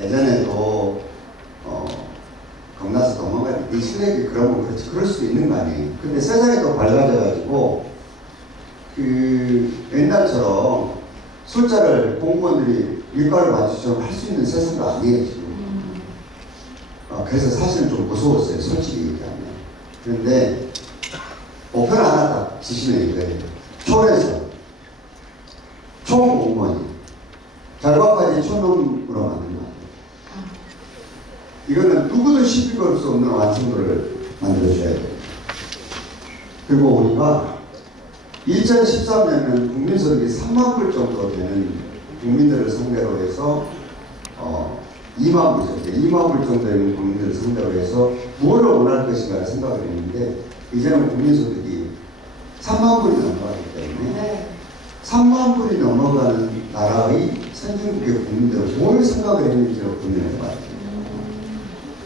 예전에도 겁나서 도망갈 때 이 실력이 그러면 그렇지 그럴 수 있는 거 아니에요. 근데 세상이 또 밝아져가지고 그 옛날처럼 술자를 공무원들이 일과를 마주치면 할 수 있는 세상도 아니에요 지금. 그래서 사실은 좀 무서웠어요 솔직히 얘기하면. 그런데 목표를 하나 딱 지시면 이거예요. 초에서 총공무원이 결과까지 촌놈으로 만든 거예요. 이거는 누구도 시비 걸 수 없는 완성도를 만들어줘야 돼요. 그리고 우리가 2013년에는 국민소득이 3만 불 정도 되는 국민들을 상대로 해서 2만 불 정도 되는 국민들을 상대로 해서 무엇을 원할 것인가 생각을 했는데 이제는 국민소득이 3만 불이 넘어가기 때문에 3만 불이 넘어가는 나라의 선진국의 국민들은 뭘 생각을 했는지를 고민해 봐야 돼요.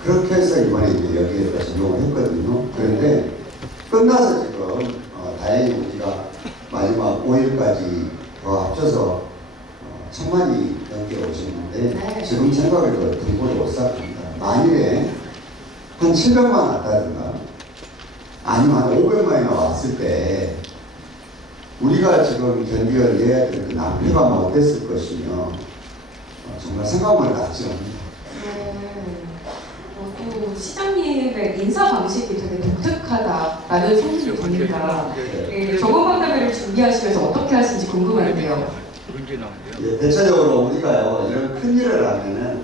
그렇게 해서 이번에 이제 여기에다 적용을 했거든요. 그런데 끝나서 지금 다행히 우리가 마지막 5일까지 더 합쳐서 1000만이 넘게 오셨는데 지금 생각해도 등골이 오싹합니다. 만일에 한 700만 왔다든가 아니면 한 500만이나 왔을 때 우리가 지금 견디어내야 될 그 낭패가 어땠을 것이며 정말 생각만 낫지 않습니다. 또 시장님의 인사 방식이 되게 독특하다라는 생각이 듭니다. 저금방담회를 준비하시면서 어떻게 하신지 궁금한데요. 예, 대체적으로 우리가요 이런 큰 일을 하면은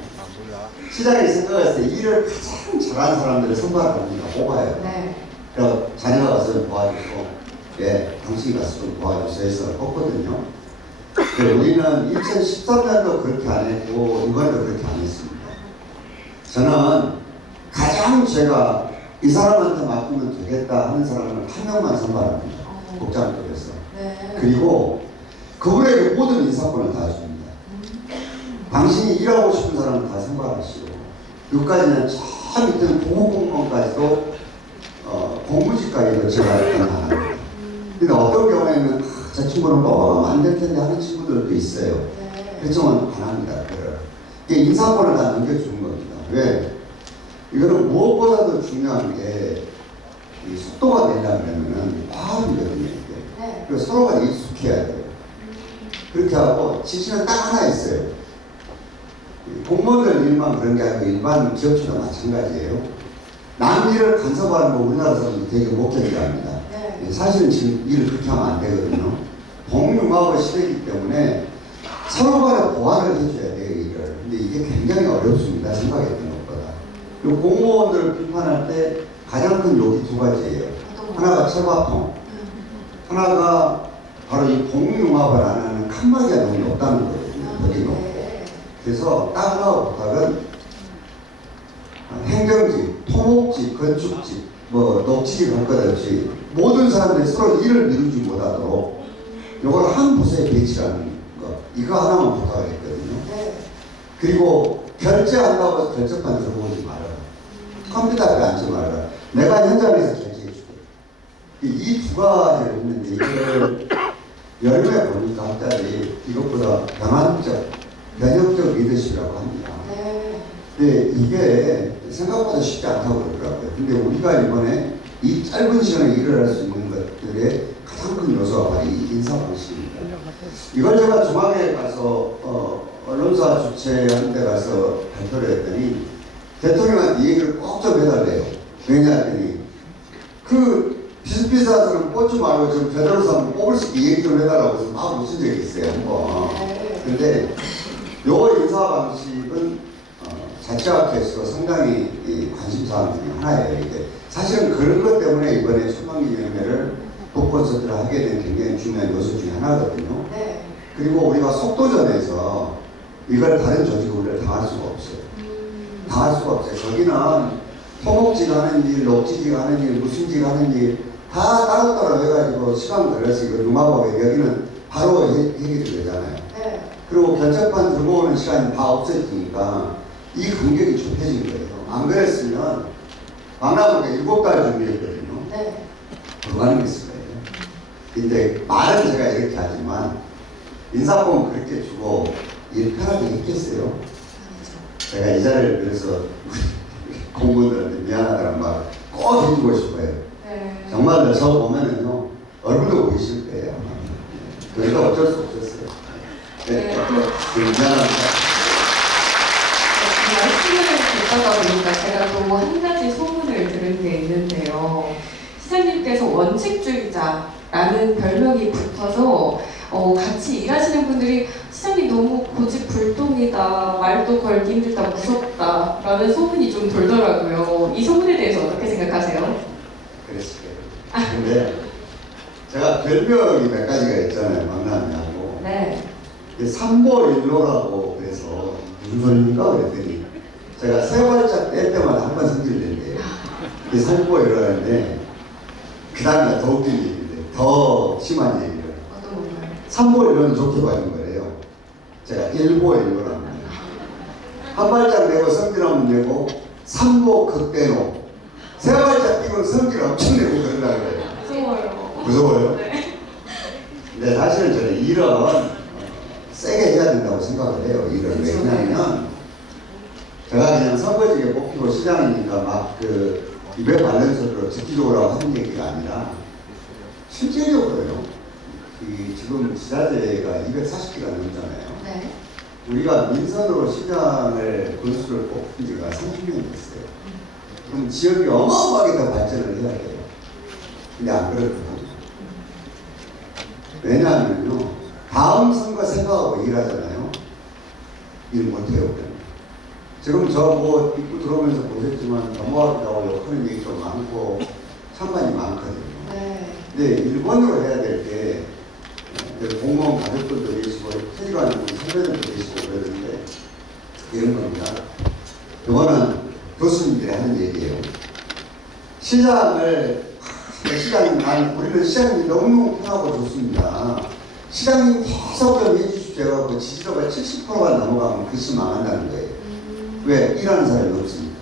시장에 생각했을 때 일을 가장 잘하는 사람들을 선발합니다. 뽑아요. 네. 그래서 자네가 가서 좀 도와주고, 예, 당신이 가서 좀 도와주세요 해서 뽑거든요. 우리는 2013년도 그렇게 안 했고 이번에도 그렇게 안 했습니다. 저는 가장 제가 이 사람한테 맡기면 되겠다 하는 사람을 한 명만 선발합니다. 국장급에서. 네. 그리고 그분에게 모든 인사권을 다 줍니다. 당신이 일하고 싶은 사람은 다 선발하시고 여기까지는 저 밑에 공무공무원까지도 공무직까지도 제가 하는. 근데 어떤 경우에는 저 친구는 뭐 안 될 텐데 하는 친구들도 있어요. 그렇지만 안 합니다. 이게 인사권을 다 넘겨주는 겁니다. 왜? 이거는 무엇보다도 중요한 게 이 속도가 되려면은 화합이거든요. 그리고 서로가 익숙해야 돼요. 그렇게 하고 지시는 딱 하나 있어요. 공무원들 일만 그런 게 아니고 일반 기업체도 마찬가지예요. 남 일을 간섭하는 거 우리나라 사람들이 되게 못 견뎌합니다. 사실은 지금 일을 그렇게 하면 안 되거든요. 공융화의 시대이기 때문에 서로 간에 보완을 해줘야 돼요, 일을. 근데 이게 굉장히 어렵습니다, 생각했던 것보다. 그리고 공무원들을 비판할 때 가장 큰 욕이 두 가지예요. 하나가 처바통, 하나가 바로 이 공융화를 안 하는 칸막이가 너무 높다는 거거든요, 벽이 높고. 그래서 딱 하나 부탁은 행정직, 토목직, 건축직, 뭐 녹지직 할 것 없이 모든 사람들이 서로 일을 미루지 못하도록 이걸 한 부서에 배치하는 거, 이거 하나만 부탁을 했거든요. 그리고 결제한다고 결제판 들어오지 말아라. 컴퓨터 앞에 앉지 말아라. 내가 현장에서 결제해줄게. 이 두 가지를 했는데 이걸 여름에 보니까 갑자기 이것보다 변혁적 리더십이라고 합니다. 근데 이게 생각보다 쉽지 않다고 그러더라고요. 근데 우리가 이번에 이 짧은 시간에 일을 할 수 있는 것들의 가장 큰 요소가 바로 이 인사 방식입니다. 이걸 제가 중앙에 가서 언론사 주최하는 데 가서 발표를 했더니 대통령한테 이 얘기를 꼭 좀 해달래요. 왜냐하더니 그 비슷비슷한 사람 뽑지 말고 지금 제대로 사람 뽑을 수 있게 얘기 좀 해달라고 해서 막 무슨 적이 있어요. 한번. 근데 요 인사 방식은 자치학회에서 상당히 이 관심사항 중에 하나예요. 이게 사실은 그런 것 때문에 이번에 천만기념회를 북콘서트를 하게 된 굉장히 중요한 요소 중에 하나거든요. 네. 그리고 우리가 속도전에서 이걸 다른 조직으로 다 할 수가 없어요. 다 할 수가 없어요. 거기는 토목직 하는 일, 녹지직 하는 일, 무슨직 하는 일 다 따로따로 해가지고 시간 걸려서 이거 융합하고 여기는 바로 해결이 되잖아요. 네. 그리고 견적판 들고 오는 시간이 다 없어지니까 이 간격이 좁혀진 거예요. 안 그랬으면 만나보니까 7달 준비했거든요. 네. 불가능했을 거예요. 근데 말은 제가 이렇게 하지만 인사법은 그렇게 주고 일 편하게 했겠어요. 제가 이 자리를 그래서 공무원들한테 미안하다는 말 꼭 해주고 싶어요. 네. 정말 저 보면은요 얼굴도 보기 싫을 거예요. 그러니까 어쩔 수 없었어요. 네, 미안합니다. 말씀을 듣다가 보니까 제가 또 한 가지 소문을 들은 게 있는데요. 시장님께서 원칙주의자라는 별명이 붙어서 같이 일하시는 분들이 시장님 너무 고집불통이다, 말도 걸기 힘들다, 무섭다 라는 소문이 좀 돌더라고요. 이 소문에 대해서 어떻게 생각하세요? 그랬을 거예요. 근데 제가 별명이 몇 가지가 있잖아요. 만남이하고. 네. 삼보일로라고 그래서 무슨 소리입니까? 그랬더니 제가 세 발짝 뗄 때마다 한 번 성질을 낸대요. 그게 삼보일로라는데 그 다음에 더 웃긴 얘기인데 더 심한 얘기를 어떤 건가요? 삼보일로는 좋게 봐준 거래요. 제가 일보일로라는 거예요. 한 발짝 내고 성질 한번 내고 삼보 극대노 세 발짝 뛰고 성질 엄청 내고 그런다 그래요. 무서워요. 무서워요? 네. 근데 사실은 저는 일은 세게 해야 된다고 생각을 해요. 일은 왜냐하면 제가 그냥 선거직에 뽑히고 시장이니까 막 그 입에 바른 소리로 듣기적으로 하는 얘기가 아니라 실제적으로요. 이 지금 지자체가 240개가 넘잖아요. 네. 우리가 민선으로 시장을 군수를 뽑힌 지가 30년 됐어요. 그럼 지역이 어마어마하게 더 발전을 해야 돼요. 근데 안 그렇거든요. 왜냐하면요. 다음 선거 생각하고 일하잖아요. 일 못해요. 그냥. 지금 저 뭐 입구 들어오면서 보셨지만 넘어가기도 욕하는 얘기 좀 많고 찬반이 많거든요. 네. 근데 일본으로 해야 될 때 공무원 가족들도 계시고 퇴직하는 선배들도 계시고 그러는데 이런 겁니다. 이거는 교수님들이 하는 얘기예요. 시장을 우리는 시장이 너무너무 편하고 좋습니다. 시장님 계속 좀 해주십시오. 그 지지도가 70%가 넘어가면 글씨 망한다는 거예요. 왜? 일하는 사람이 없으니까.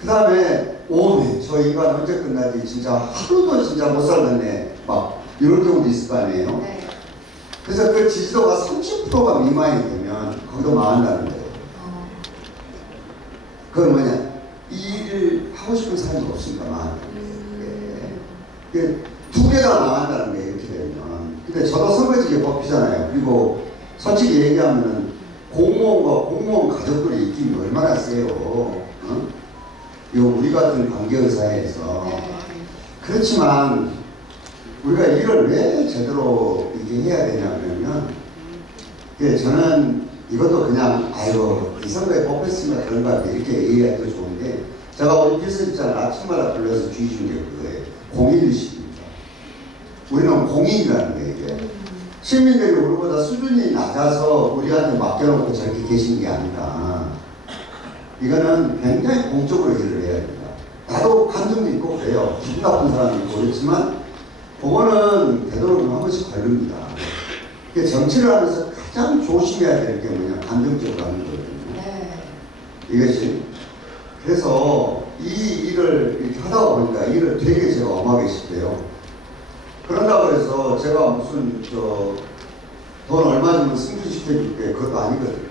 그 다음에 오메 저 인간 언제 끝나지? 진짜 하루도 진짜 못 살겠네. 막 이런 경우도 있을 거 아니에요. 네. 그래서 그 지지도가 30%가 미만이 되면 거기도 망한다는 거예요. 그건 뭐냐? 이 일을 하고 싶은 사람이 없으니까 망한다는 거예요. 두 개가 망한다는 거예요. 이렇게 되면. 근데 저도 선거직에 뽑히잖아요. 그리고 솔직히 얘기하면은 공무원과 공무원 가족들이 있긴 얼마나 세요. 어? 이거 우리 같은 관계의사회에서. 그렇지만 우리가 일을 왜 제대로 이렇게 해야 되냐면 저는 이것도 그냥 아이고 이 선거에 뽑혔으면 그런가 이렇게 얘기해도 좋은데 제가 우리 비서실장을 아침마다 불러서 주의 준 게 그거예요. 공인의식입니다. 우리는 공인이라는 게 이게 시민들이 우리보다 수준이 낮아서 우리한테 맡겨놓고 저렇게 계신 게 아니다. 이거는 굉장히 공적으로 일을 해야 된다. 나도 감정도 있고 그래요. 기분 나쁜 사람이 있고 그렇지만 그거는 되도록이면 한 번씩 걸립니다. 정치를 하면서 가장 조심해야 될 게 뭐냐 감정적으로 하는 거거든요. 네. 이것이 그래서 이 일을 이렇게 하다가 보니까 일을 되게 제가 엄하게 시켜요. 그런다 그래서 제가 무슨 돈 얼마 주면 승진시켜줄게 그것도 아니거든요.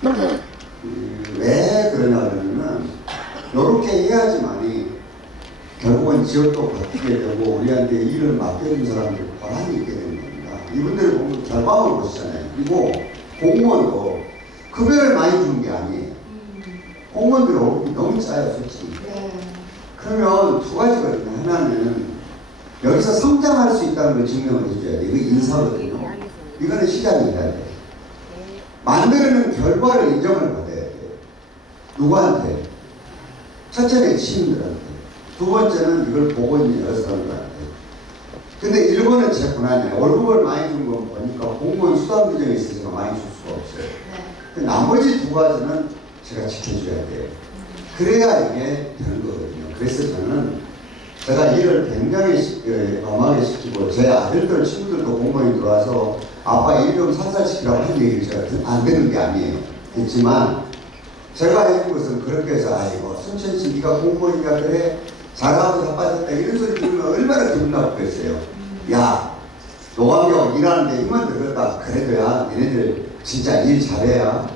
네. 왜 그러냐 그러면 이렇게 해야지만이 결국은 지역도 바뀌게 되고 우리한테 일을 맡겨준 사람들 보람이 있게 되는 겁니다. 이분들이 보면 결과물 보시잖아요. 그리고 공무원도 급여를 많이 주는 게 아니에요. 공무원들 월급이 너무 짜요 솔직히. 네. 그러면 두 가지거든요. 하나는 여기서 성장할 수 있다는 걸 증명을 해줘야 돼. 이거 인사거든요. 이거는 시장이 해야 돼. 만드는 결과를 인정을 받아야 돼요. 누구한테? 첫째는 시민들한테, 두 번째는 이걸 보고 있는 여러 사람들한테. 근데 일본은 제 권한이에요. 월급을 많이 준 거 보니까 공무원 수당 규정에 있어서 제가 많이 줄 수가 없어요. 근데 나머지 두 가지는 제가 지켜줘야 돼요. 그래야 이게 되는 거거든요. 그래서 저는 제가 일을 굉장히 엄하게 시키고 제 아들들 친구들도 공무원이 들어와서 아빠 일 좀 살살시키라고 한 얘기를 제가 안 되는 게 아니에요. 그렇지만 제가 해준 것은 그렇게 해서 아이고 순천씨 네가 공무원이냐 그래 잘하고 다 빠졌다 이런 소리 들으면 얼마나 기분 나쁘겠어요. 야 노광경 일하는데 힘만 들었다 그래도야 얘네들 진짜 일 잘해야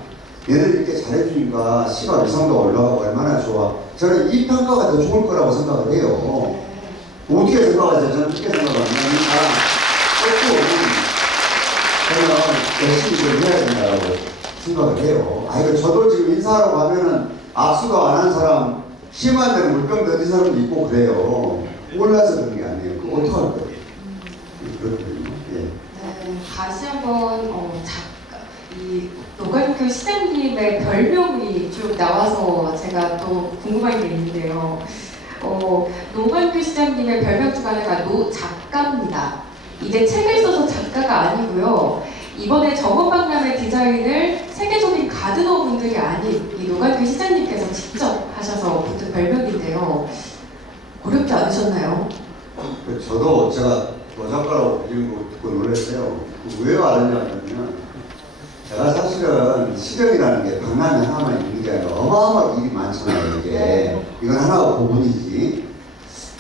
얘네들 이렇게 잘해주니까 시간 위상도 올라가고 얼마나 좋아. 저는 이 평가가 더 좋을 거라고 생각을 해요. 어떻게 생각하세요? 저는 그렇게 생각을 합니다. 저는 열심히 좀 해야 된다고 생각을 해요. 아이고 저도 지금 인사하러 가면은 악수도 안 한 사람 심한 데는 물병 던진 사람도 있고 그래요. 몰라서 그런 게 아니에요. 그거 어떡할 거예요? 그렇거든요. 예. 네, 다시 한번 이 노광규 시장님의 별명이 쭉 나와서 제가 또 궁금한 게 있는데요. 노광규 시장님의 별명 중 하나가 노작가입니다. 이게 책을 써서 작가가 아니고요. 이번에 정원박람회 디자인을 세계적인 가드너 분들이 아닌 이 노광규 시장님께서 직접 하셔서 붙은 별명인데요. 어렵지 않으셨나요? 저도 제가 노작가라고 이런 거 듣고 놀랐어요. 왜 알았냐면 제가 사실은 시력이라는 게 박람회 하나만 있는 게 아니라 어마어마하게 일이 많잖아요. 이게 이건 하나가 부분이지.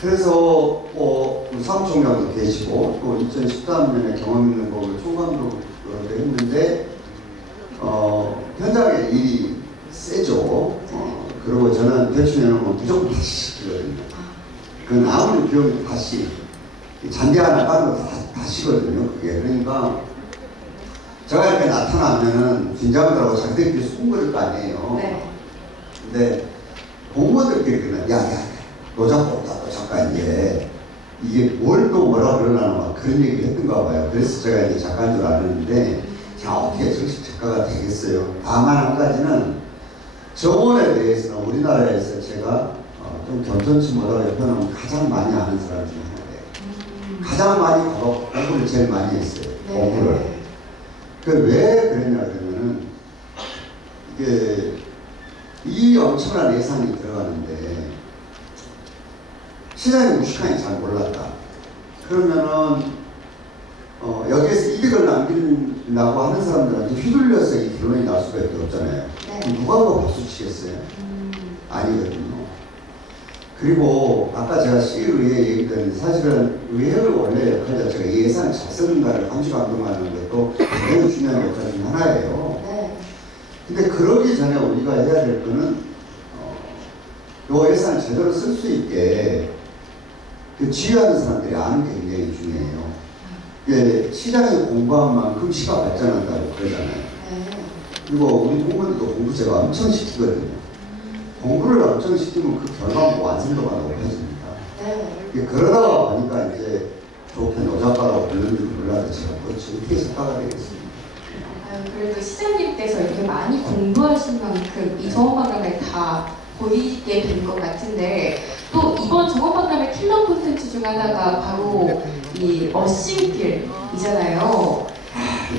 그래서 우리 사무총장도 계시고 또 2013년에 경험 있는 법을 총감독으로 했는데 현장에 일이 세죠. 그리고 저는 대충 해놓으면 무조건 다시 시키거든요. 그건 아무리 비용이 다시 잔디 하나 까는 거 다시거든요. 그게 그러니까 제가 이렇게 나타나면은 긴장들하고 자기들끼리 수군거릴 거 아니에요. 네. 근데 공무원들끼리 그냥 야야 노작가 없다 작가 이게 뭘 또 뭐라 그러려나 막 그런 얘기를 했던가 봐요. 그래서 제가 이제 작가인 줄 알았는데 자 어떻게 정식 작가가 되겠어요. 다만 한 가지는 정원에 대해서는 우리나라에서 제가 좀 겸손치 못하고 옆에 놓으면 가장 많이 아는 사람 중에 하나예요. 가장 많이 가고 공부를 제일 많이 했어요. 네. 공부를. 왜 그랬냐 그러면은 이게 이 엄청난 예산이 들어가는데 시장이 무식하니 잘 몰랐다. 그러면은 여기에서 이득을 남기려고 하는 사람들한테 휘둘려서 이 결론이 날 수밖에 없잖아요. 네. 누가 뭐 박수 치겠어요? 아니거든요. 그리고 아까 제가 시의회 얘기 드렸는데 사실은 의회의 원래 역할 자체가 예산을 잘 쓰는가를 감시감독하는 것도 굉장히 중요한 역할 중 하나예요. 네. 근데 그러기 전에 우리가 해야 될 거는 요 예산을 제대로 쓸 수 있게 그 지휘하는 사람들이 아는 게 굉장히 중요해요. 예, 시장이 공부한 만큼 시가 발전한다고 그러잖아요. 네. 그리고 우리 공무원들도 공부 제가 엄청 시키거든요. 공부를 엄청 시키면 그 결과가 완성도가 높아집니다. 네. 그러다가 보니까 이제 좋게 노작가라고 불렀는지 몰라도 제가 어떻게 작가가 되겠습니까? 그래도 시장님께서 이렇게 많이 공부하신 만큼 이 정원박람회 다 보이게 된 것 같은데 또 이번 정원박람회 킬러 콘텐츠 중 하나가 바로 이 어싱길이잖아요.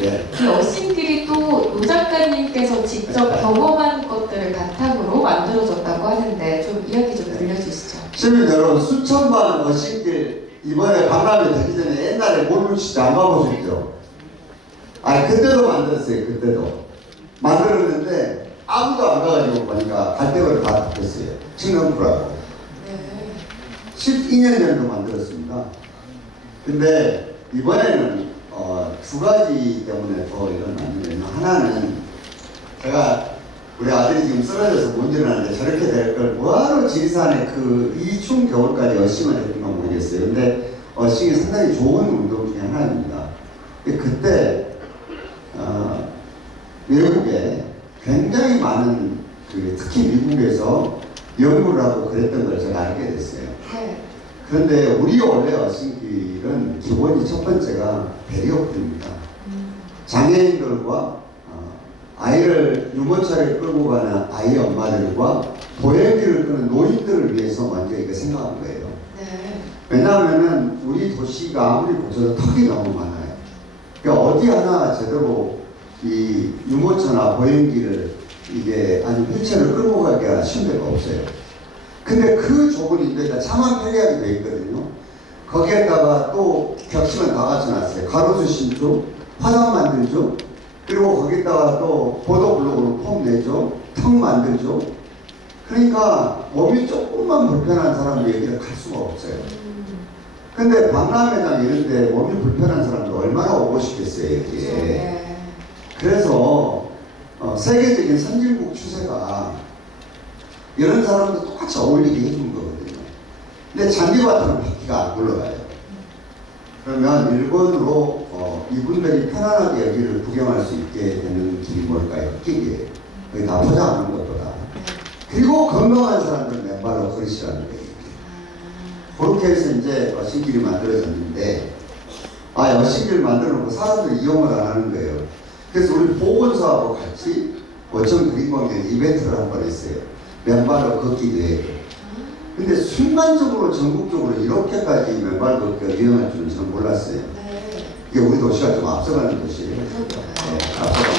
예. 이 어싱길이 또 노 작가님께서 직접 경험한 것들을 바탕으로 만들어졌다고 하는데 좀 이야기 좀 들려주시죠. 시민 여러분, 수천만 어싱길 이번에 박람회 되기 전에 옛날에 몰물치지 안 가보셨죠? 그때도 만들었어요. 그때도 만들었는데 아무도 안 가가지고 보니까 갈대벌을 다 덮였어요. 칭령프라고. 네. 12년 전도 만들었습니다. 근데 이번에는 두 가지 때문에 더 일어났는데 하나는 제가 우리 아들이 지금 쓰러져서 못 일어나는데 저렇게 될 걸 뭐하러 지리산에 이 추운 겨울까지 어싱을 했던가 모르겠어요. 근데 어싱이 상당히 좋은 운동 중에 하나입니다. 그때 외국에 굉장히 많은 특히 미국에서 연구를 하고 그랬던 걸 제가 알게 됐어요. 네. 그런데 우리 원래 어싱길은 기본이 첫 번째가 배리어플입니다. 장애인들과 아이를 유모차에 끌고 가는 아이 엄마들과 보행기를 끄는 노인들을 위해서 먼저 이거 생각한 거예요. 네. 왜냐하면은 우리 도시가 아무리 고쳐도 턱이 너무 많아요. 그러니까 어디 하나 제대로 이 유모차나 보행기를 이게 아니 휠체어를 끌고 가기가 쉬운 데가 없어요. 근데 그 좁은 인도에다 차만 폐기하게 돼 있거든요. 거기에다가 또 격식은 다 갖춰놨어요. 가로수 신조, 화단 만들죠. 그리고 거기다가 또 보도블록으로 폼 내죠. 턱 만들죠. 그러니까 몸이 조금만 불편한 사람도 여기를 갈 수가 없어요. 근데 박람회장 이런 데 몸이 불편한 사람도 얼마나 오고 싶겠어요, 여기에. 네. 그래서 세계적인 선진국 추세가 이런 사람도 똑같이 어울리게 해준 거거든요. 근데 잔디밭은 바퀴가 안 굴러가요. 그러면 일본으로 이분들이 편안하게 여기를 구경할 수 있게 되는 길이 뭘까요? 흙길이에요. 거기 다 포장하는 것보다. 그리고 건강한 사람들은 맨발로 걸으시라는 거예요. 그렇게 해서 이제 여신길이 만들어졌는데, 여신길 만들어 놓고 사람들이 이용을 안 하는 거예요. 그래서 우리 보건소하고 같이 어청 그린공원 이벤트를 한 번 했어요. 맨발로 걷기 대회. 근데 순간적으로 전국적으로 이렇게까지 맨발 걷기가 유행할 줄은 저는 몰랐어요. 네. 이게 우리 도시가 좀 앞서가는 도시예요. 네, 앞서가는.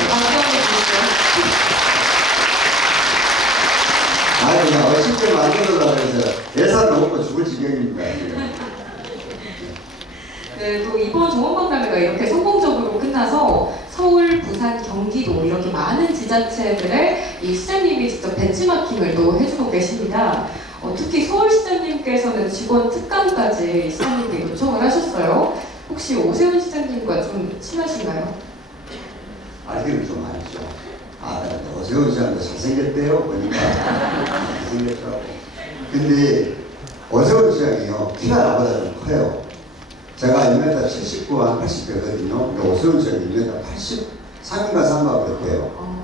그냥 어쉽게 만들어달라고 해서 예산 넘고 죽을 지경입니다. 네, 또 이번 종합박람회가 이렇게 성공적으로 끝나서 서울, 부산, 경기도 이렇게 많은 지자체들의 이 시장님이 직접 벤치마킹을 또 해주고 계십니다. 특히 서울시장님께서는 직원 특감까지 시장님께 요청을 하셨어요. 혹시 오세훈 시장님과 좀 친하신가요? 알기는 좀 아니죠. 오세훈 시장도 잘생겼대요. 보니까 잘생겼더라고. 근데 오세훈 시장이요, 키가 나보다 좀 커요. 제가 1m 79, 한 80대거든요. 근데 오세훈 시장이 1m 83인가 3가 그랬대요.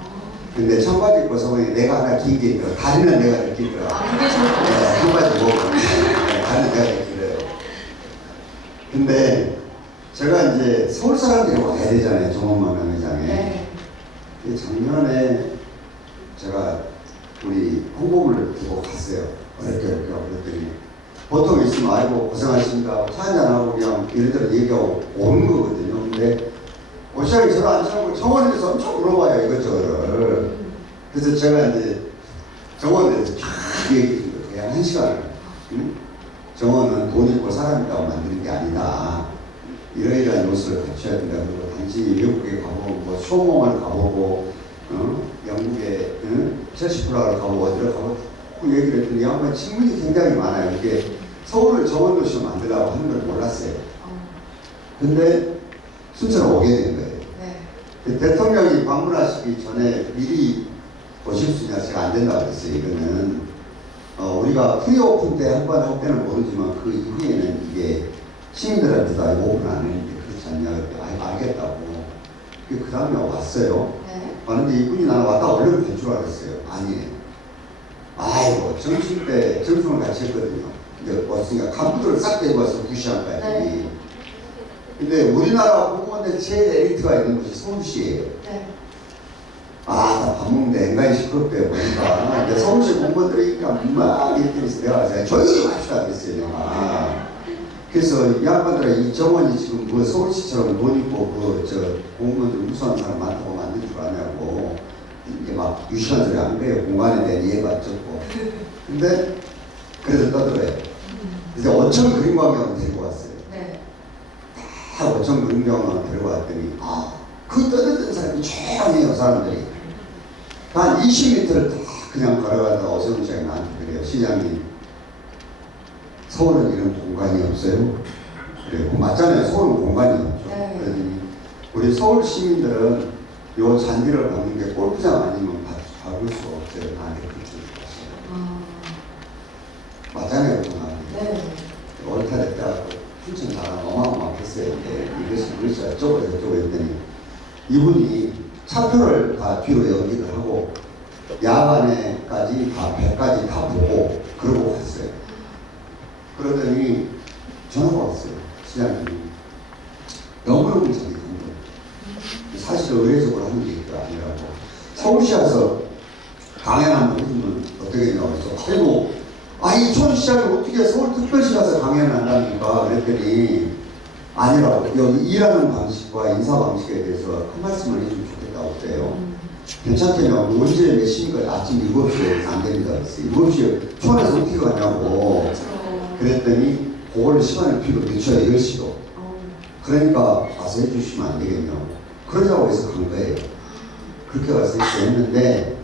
근데 청바지 입고 서보니 내가 하나 긴 게 있더라. 다리는 내가 이렇게 있더라. 그게 좋을 것 같아요. 청바지 보고 다리는 내가 이렇게 길어요. 근데 제가 이제 서울 사람들이 와야 되잖아요. 종합박람회장에. 네. 작년에 제가 우리 홍보물을 두고 갔어요. 이렇게 하고 그랬더니 보통 있으면 아이고 고생하십니다. 차 한잔하고 그냥 이런저런 얘기하고 오는 거거든요. 근데 오시장이 저를 안 찾고 정원에 대해서 엄청 물어봐요. 이것저것을. 그래서 제가 이제 정원에 대해서 쫙 얘기해 준 거예요. 한 시간을. 응? 정원은 돈 있고 사람 있다고 만드는 게 아니다. 이러이러한 요소를 갖춰야 된다. 그리고 단지 외국에 가보고 뭐 쇼몽을 가보고 영국에 첼시플라를 가보고 어디를 가보고 그 얘기를 했더니 양반 질문이 굉장히 많아요. 이게 서울을 정원도시로 만들라고 하는 걸 몰랐어요. 근데 순천에 오게 된 거예요. 네. 대통령이 방문하시기 전에 미리 오실 수 있냐 제가 안 된다고 그랬어요. 이거는 우리가 프리오픈 때 한 번 할 때는 모르지만 그 이후에는 이게 시민들한테 다 오픈 안 했는데 그렇지 않냐. 알겠다고. 그 다음에 왔어요. 네. 왔는데 이분이 나는 왔다 얼른 갈 줄 알았어요. 아니에요. 아이고, 점심 때 점심을 같이 했거든요. 이제 왔으니까 간부들을 싹 데리고 와서 구시한까지. 네. 근데 우리나라 공무원들 제일 에리트가 있는 곳이 서울시예요. 네. 나 밥 먹는데 앵간히 시끄럽대요. 보니까. 근데 서울시 공무원들이 막 이렇게 해서 내가 조용히 합시다 그랬어요. 내가. 그래서 이 양반들은 이 정원이 지금 뭐 서울시처럼 돈 있고 공무원들 무서운 사람 많다고 만든 줄 아냐고 이게 막 유시한 소리 한 거예요. 공간에 대한 이해가 적고. 근데 그래도 떠들어요. 그래서 어청 그림광경을 데리고 왔어요. 네. 다 어청 그림광경을 데리고 왔더니 그 떠들던 사람이 조용해요. 사람들이. 한 20m를 다 그냥 걸어가다가 오세훈 시장이 나한테 그래요. 시장님, 서울은 이런 공간이 없어요? 그래요. 맞잖아요. 서울은 공간이 없죠. 네. 그러더니 우리 서울 시민들은 요 잔디를 밟는 게 골프장 아니면 밟을 수가 없어요. 나한테 그렇게 얘기했어요. 맞잖아요. 그만. 네. 올타 됐다가 춘천 나라 어마어마했어요. 이것이 어쩌고 저쩌고 했더니 이분이 차표를 다 뒤로 연기를 하고 야간에까지 다 배까지 다 보고 그러고 갔어요. 그러더니 전화가 왔어요. 시장님이 너무너무 재밌는 거예요. 사실 의례적으로 하는 얘기가 아니라고 강연 한번 해주면 어떻겠냐고 해서 아이고 이 촌시장에 어떻게 서울특별시 가서 강연을 한답니까? 그랬더니 아니라고 여기 일하는 방식과 인사 방식에 대해서 한 말씀을 해주면 좋겠다고 그래요. 괜찮겠냐고 언제 몇 시니까 아침 7시에 안 됩니다 그랬어요. 7시에 촌에서 어떻게 가냐고 그랬더니 그거를 시간을 필요 늦춰요 10시도 그러니까 와서 해주시면 안 되겠냐고 그러자고 해서 간 거예요. 그렇게 와서 했는데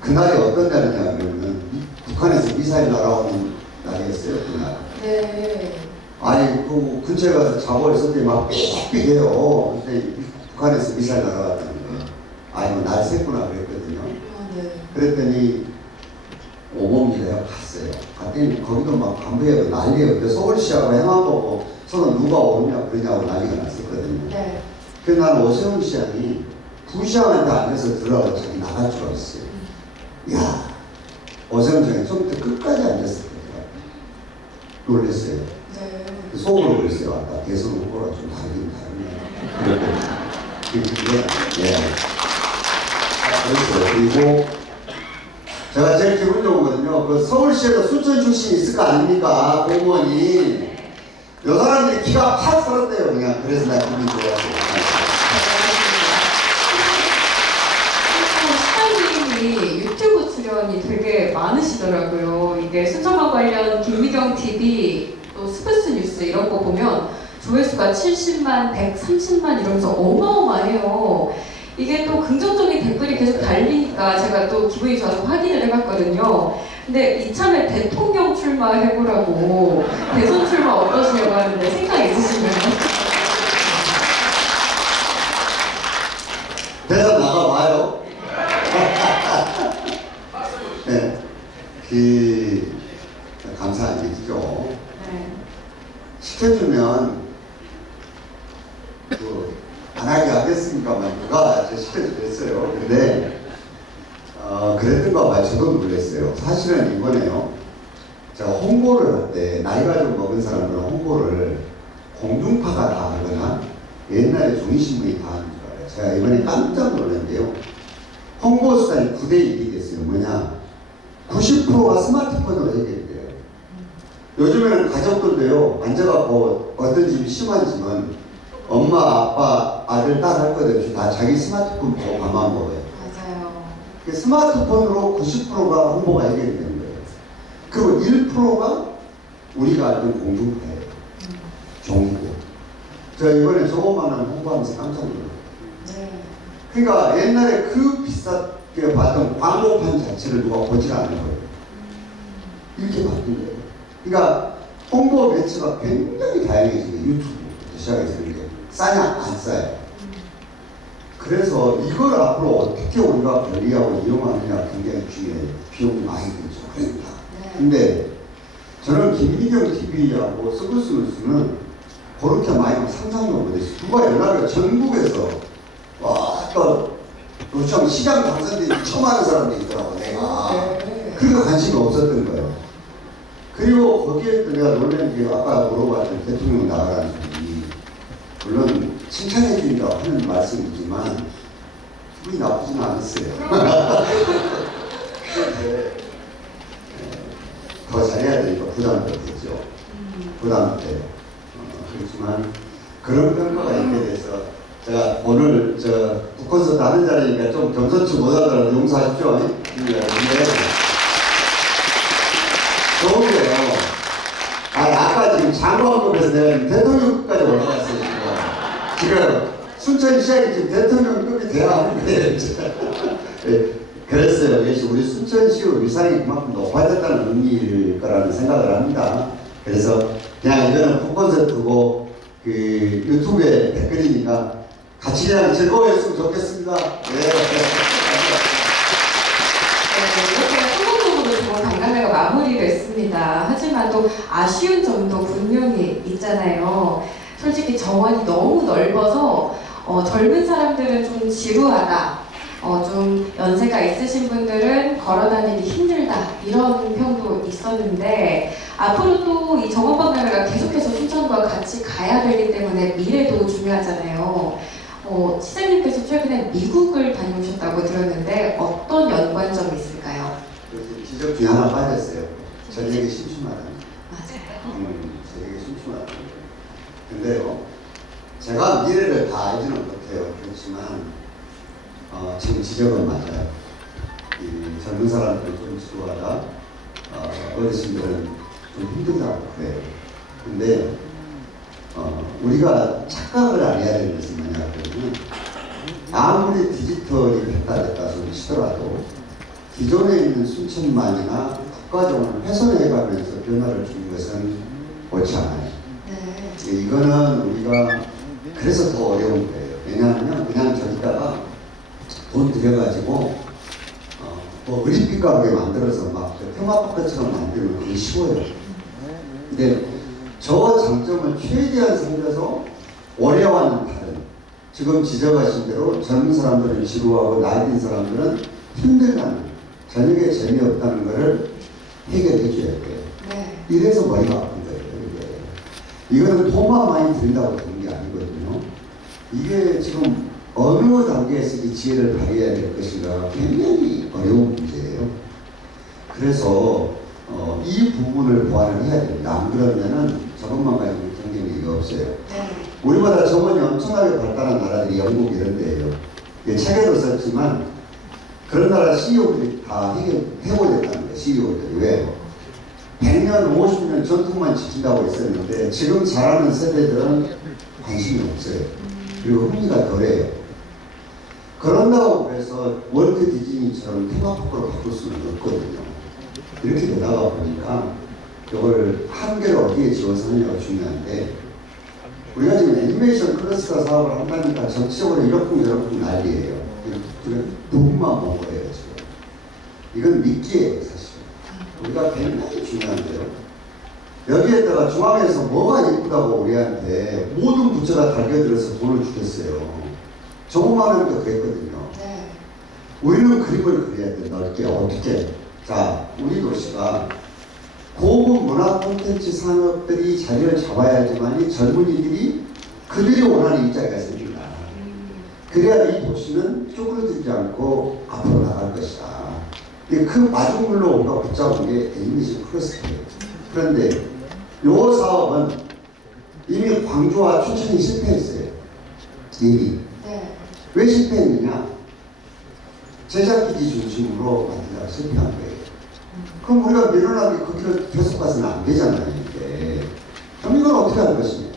그날이 어떤 날이냐 그러면 북한에서 미사일 날아오는 날이었어요 그날. 네. 아니 그 근처에 가서 자고 있었더니 막 삑삑해요. 근데 북한에서 미사일 날아왔다는 거예요. 아니 날 샜구나 그랬거든요. 네. 그랬더니 오범이래요. 갔어요. 갔더니 거기도 막 간부하고 난리예요. 그래서 서울시하고 행안부고 서로 누가 오느냐 그러냐고 난리가 났었거든요. 네. 그래서 나는 오세훈 시장이 부시장한테 앉아서 들어가서 자기 나갈 줄 알았어요. 야 오세훈 시장이 처음부터 끝까지 앉았을 거예요. 놀랬어요. 네. 속으로 그랬어요. 아까 대선 후보랑 좀 다르긴 다르네. 그게 그랬어요. 그리고 제가 제일 기분 좋은 거는요. 그 서울시에도 순천 출신이 있을 거 아닙니까? 공무원이. 요 사람들이 기가 팍 살았대요. 그냥 그래서 나 기분이 좋아요. 시장님이 유튜브 출연이 되게 많으시더라고요. 이게 순천만 관련 김미경 TV 또 스브스 뉴스 이런 거 보면 조회수가 70만, 130만 이러면서 어마어마해요. 이게 또 긍정적인 댓글이 계속 달리니까 제가 또 기분이 좋아서 확인을 해봤거든요. 근데 이참에 대통령 출마해보라고 대선 출마 어떠시냐고 하는데 생각 있으시나요? 대선 나가봐요. 네. 감사한 얘기죠. 네. 시켜주면 안 하게 하겠습니까만 누가 시켜주겠어요. 근데 그랬던 거 봐. 저도 놀랐어요. 사실은 이번에요. 제가 홍보를 할 때 나이가 좀 먹은 사람들은 홍보를 공중파가 다 하거나 옛날에 종이신문이 다 하는 줄 알아요. 제가 이번에 깜짝 놀랐는데요. 홍보 수단이 9대1이 됐어요. 뭐냐? 90%가 스마트폰으로 해결이 돼요. 요즘에는 가족들도요. 앉아갖고 어떤 집이 심한 집은 엄마, 아빠, 아들, 딸 할 것 없이 다 자기 스마트폰 보고 밥만 먹어요. 맞아요. 스마트폰으로 90%가 홍보가 해결이 되는 거예요. 그리고 1%가 우리가 알던 공중파예요. 종이고. 제가 이번에 저것만 홍보하면서 깜짝 놀랐어요. 네. 그러니까 옛날에 그 비싸게 봤던 광고판 자체를 누가 보지 않는 거예요. 이렇게 바뀐 거예요. 그러니까 홍보 매체가 굉장히 다양해지고 유튜브부터 시작해서 이렇게 싸냐 안 싸요. 그래서 이걸 앞으로 어떻게 우리가 관리하고 이용하느냐 굉장히 중요해요. 비용이 많이 들죠. 그러니까. 근데 저는 김미경 TV하고 서브스 뉴스는 그렇게 많이 상상도 못했어요. 누가 연락을 전국에서 와, 또 요즘 시장 당선되지 처음 하는 사람도 있더라고 내가. 그게 관심이 없었던 거예요. 그리고 거기에 내가 놀란 게 아까 물어봤던 대통령 나가라는 분이 물론 칭찬해 준다고 하는 말씀이지만 기분이 나쁘지는 않았어요. 더 잘해야 되니까 부담도 되죠. 부담도 돼요. 그렇지만 그런 평가가 있게 돼서 제가 오늘 북콘서트 하는 자리니까 좀 겸손치 못하더라도 용서하십시오. 근데 좋은 게요. 아까 지금 장관급에서 내가 대통령급까지 올라갔어요. 지금 순천시장이 지금 대통령급이 돼야 하는 거예요. 네, 그랬어요. 역시 우리 순천시의 위상이 그만큼 높아졌다는 의미일 거라는 생각을 합니다. 그래서 그냥 이거는 북콘서트고 그 유튜브에 댓글이니까 같이 그냥 즐거워했으면 좋겠습니다. 이렇게 성공적으로 좋은 간담회가 마무리됐습니다. 하지만 또 아쉬운 점도 분명히 있잖아요. 솔직히 정원이 너무 넓어서 젊은 사람들은 좀 지루하다, 좀 연세가 있으신 분들은 걸어다니기 힘들다 이런 평도 있었는데 앞으로 또 이 정원박람회가 계속해서 순천과 같이 가야 되기 때문에 미래도 중요하잖아요. 시장님께서 최근에 미국을 다녀오셨다고 들었는데 어떤 연관점이 있을까요? 지적 중에 하나 빠졌어요. 저녁에 심심하다. 맞아요. 저녁에 심심하다. 근데요, 제가 미래를 다 알지는 못해요. 그렇지만 지금 지적은 맞아요. 이 젊은 사람들은 좀 지루하다, 어르신들은 좀 힘들다고 그래요. 근데 우리가 착각을 안 해야 되는 것은 뭐냐 그러면, 아무리 디지털이 발달했다 소리 치더라도 기존에 있는 순천만이나 국가적으로 훼손해가면서 변화를 주는 것은 옳지 않아요. 네. 이거는 우리가 그래서 더 어려운 거예요. 왜냐하면 그냥 저기다가 돈 들여가지고 뭐 그림빛 가루에 만들어서 막 테마파크처럼 만들면 그게 쉬워요. 근데 저 장점을 최대한 살려서 어려워하는 다른, 지금 지적하신 대로 젊은 사람들은 지루하고 나이 든 사람들은 힘들다는, 저녁에 재미없다는 것을 해결해 줘야 돼요. 네. 이래서 머리가 아픈 거예요. 이거는 돈만 많이 드린다고 되는 게 아니거든요. 이게 지금 어느 단계에서 이 지혜를 발휘해야 될 것인가 굉장히 어려운 문제예요. 그래서 이 부분을 보완을 해야 됩니다. 안 그러면은 저것만 가지고 경쟁력이 없어요. 네. 우리보다 저번에 엄청나게 발달한 나라들이 영국 이런 데예요. 책에도 썼지만 그런 나라 CEO들이 다 해고됐다는 거예요. CEO들이. 왜? 100년, 50년 전통만 지킨다고 했었는데 지금 자라는 세대들은 관심이 없어요. 그리고 흥미가 덜해요. 그런다고 그래서 월트 디즈니처럼 테마파크로 바꿀 수는 없거든요. 이렇게 되다가 보니까 이걸 한계를 어디에 지어서 하느냐가 중요한데, 우리가 지금 애니메이션 클러스터 사업을 한다니까 전체적으로 이렇쿵저렇쿵 난리예요. 부분만 본 거예요, 지금. 이건 미끼예요, 사실. 우리가 굉장히 중요한데요. 여기에다가 중앙에서 뭐가 예쁘다고 우리한테 모든 부처가 달겨들어서 돈을 주겠어요. 조금만 하면 그랬거든요. 네. 우리는 그림을 그려야 돼, 넓게. 어떻게? 자, 우리 도시가 고급 문화 콘텐츠 산업들이 자리를 잡아야지만 젊은이들이 그들이 원하는 일자리가 생긴다. 그래야 이 도시는 쪼그러들지 않고 앞으로 나갈 것이다. 그 마중물로 우리가 붙잡은 게 애니메이션 클러스터예요. 그런데 요 사업은 이미 광주와 춘천이 실패했어요. 이미. 네. 왜 실패했느냐? 제작기지 중심으로 만들다가 실패한 거예요. 그럼 우리가 밀어나게 그 길을 계속 가서는 안 되잖아요, 이게. 그럼 이걸 어떻게 할 것이냐?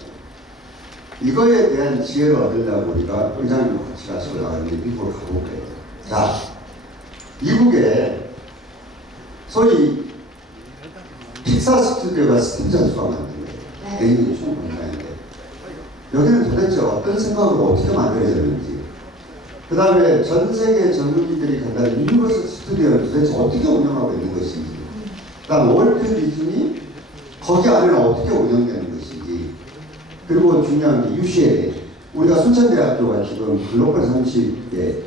이거에 대한 지혜를 얻으려고 우리가 의장님과 같이 가시고 나가는데 미국을 가볼 거예요. 자, 미국에 소위 픽사 스튜디오가 스티브 잡스가 만든 거예요. 애니메이션 공장인데 여기는 도대체 어떤 생각으로 어떻게 만들어졌는지, 그 다음에 전 세계 젊은이들이 간다는 유니버설 스튜디오를 도대체 어떻게 운영하고 있는 것인지, 그 다음 월트 디즈니 거기 안에는 어떻게 운영되는 것인지, 그리고 중요한 게 UCLA, 우리가 순천대학교가 지금 글로벌 30에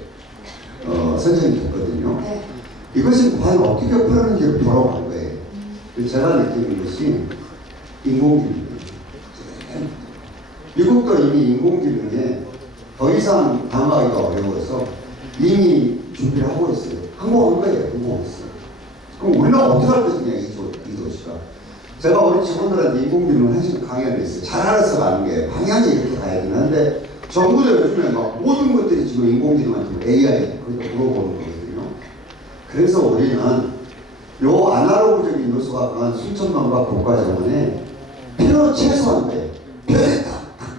선정이 됐거든요. 네. 이것이 과연 어떻게 풀었는지를 보러 간 거예요. 제가 느끼는 것이 인공지능이에요. 미국도 이미 인공지능에 더 이상 당하기가 어려워서 이미 준비를 하고 있어요. 항공한 거예요. 항공했어요. 그럼 우리는 어떻게 할 것이냐, 이 도시가. 제가 우리 직원들한테 인공지능을 하시는 강연을 했어요. 잘 알아서 가는 게 방향이 이렇게 가야 되는데, 정부도 요즘에 막 모든 것들이 지금 인공지능한테 AI 그렇게 물어보는 거거든요. 그래서 우리는 요 아날로그적인 요소가 강한 순천만과 국가정원에 필요 최소한 거예요. 편했다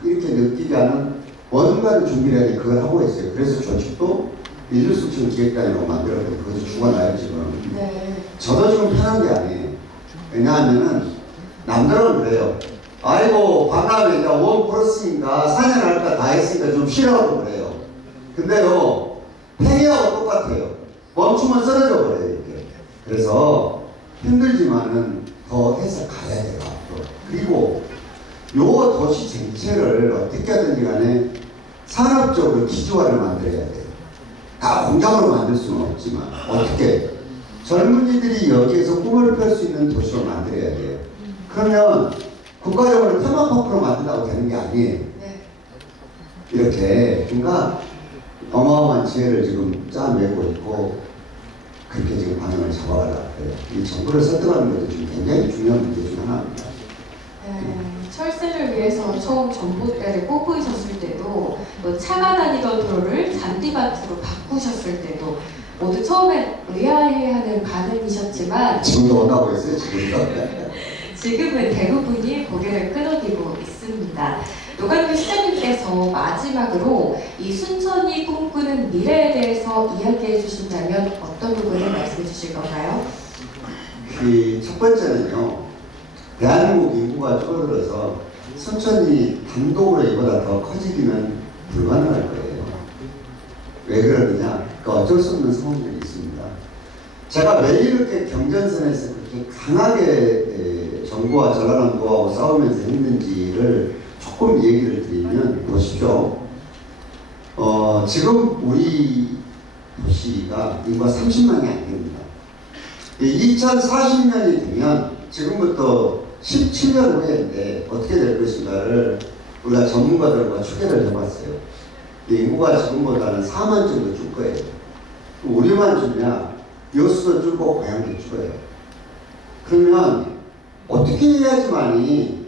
이렇게 느끼게 하는 뭔가를 준비를 해야 돼. 그걸 하고 있어요. 그래서 조직도 민주수천 기획단이라고 만들었거든요. 그것도 죽어나요, 지금. 네. 저도 지금 편한 게 아니에요. 왜냐하면은 남들은 그래요. 아이고 박람회 이제 원 플러스인가 4년 할까 다 했으니까 좀 쉬라고 그래요. 근데요 팽이하고 똑같아요. 멈추면 쓰러져 버려요, 이렇게. 그래서 힘들지만은 더 해서 가야 돼요, 앞으로. 그리고 요 도시 전체를 어떻게 하든지 간에 산업적으로 기조화를 만들어야 돼요. 다 공장으로 만들 수는 없지만 어떻게 젊은이들이 여기에서 꿈을 펼 수 있는 도시로 만들어야 돼요. 그러면 국가적으로 테마파크로 만든다고 되는 게 아니에요. 네. 이렇게 그러니까 어마어마한 지혜를 지금 짜내고 있고, 그렇게 지금 방향을 잡아가려고 해요. 이 정부를 설득하는 것도 지금 굉장히 중요한 문제 중 하나입니다. 철새를 위해서 처음 전봇대를 뽑으셨을 때도 또 차가 다니던 도로를 잔디밭으로 바꾸셨을 때도 모두 처음엔 의아해하는 반응이셨지만 지금도 원하고 있어요, 지금도. 지금은 대부분이 고개를 끄덕이고 있습니다. 노관규 시장님께서 마지막으로 이 순천이 꿈꾸는 미래에 대해서 이야기해 주신다면 어떤 부분을 말씀해 주실 건가요? 첫 번째는요, 대한민국 인구가 줄어들어서 순천이 단독으로 이보다 더 커지기는 불가능할 거예요. 왜 그러느냐? 그러니까 어쩔 수 없는 상황들이 있습니다. 제가 왜 이렇게 경전선에서 그렇게 강하게 정부와 전라남도하고 싸우면서 했는지를 조금 얘기를 드리면 보십시오. 지금 우리 도시가 인구가 30만이 안 됩니다. 2040년이 되면 지금부터 17년 후인데 어떻게 될 것인가를 우리가 전문가들과 추계를 해봤어요. 인구가 지금보다는 4만 정도 줄 거예요. 우리만 주냐? 여수도 줄고 고향도 줄어요. 그러면 어떻게 해야지만이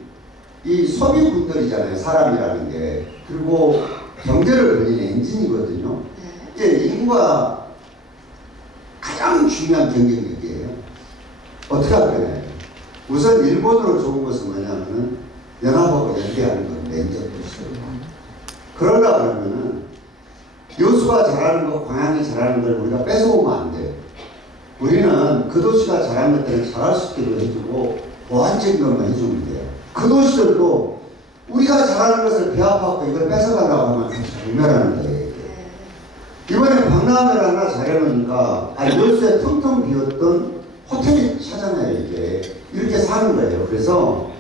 이 소비분들이잖아요. 사람이라는 게. 그리고 경제를 벌리는 엔진이거든요. 이게 인구가 가장 중요한 경쟁력이에요. 어떻게 할 거냐? 우선 일본으로 좋은 것은 뭐냐면은 연합하고 연대하는 건 냉정도 있어요. 그러려고 그러면은 여수가 잘하는 거, 광양이 잘하는 걸 우리가 뺏어오면 안 돼요. 우리는 그 도시가 잘하는 것들을 잘할 수 있도록 해주고 보완적인 것만 해주면 돼요. 그 도시들도 우리가 잘하는 것을 배합하고 이걸 뺏어가려고 하면 같이 분멸하는 거예요. 이번에 박람회를 하나 잘해놓으니까 여수에 텅텅 비었던 호텔이 찾아나요. 이렇게 사는 거예요. 그래서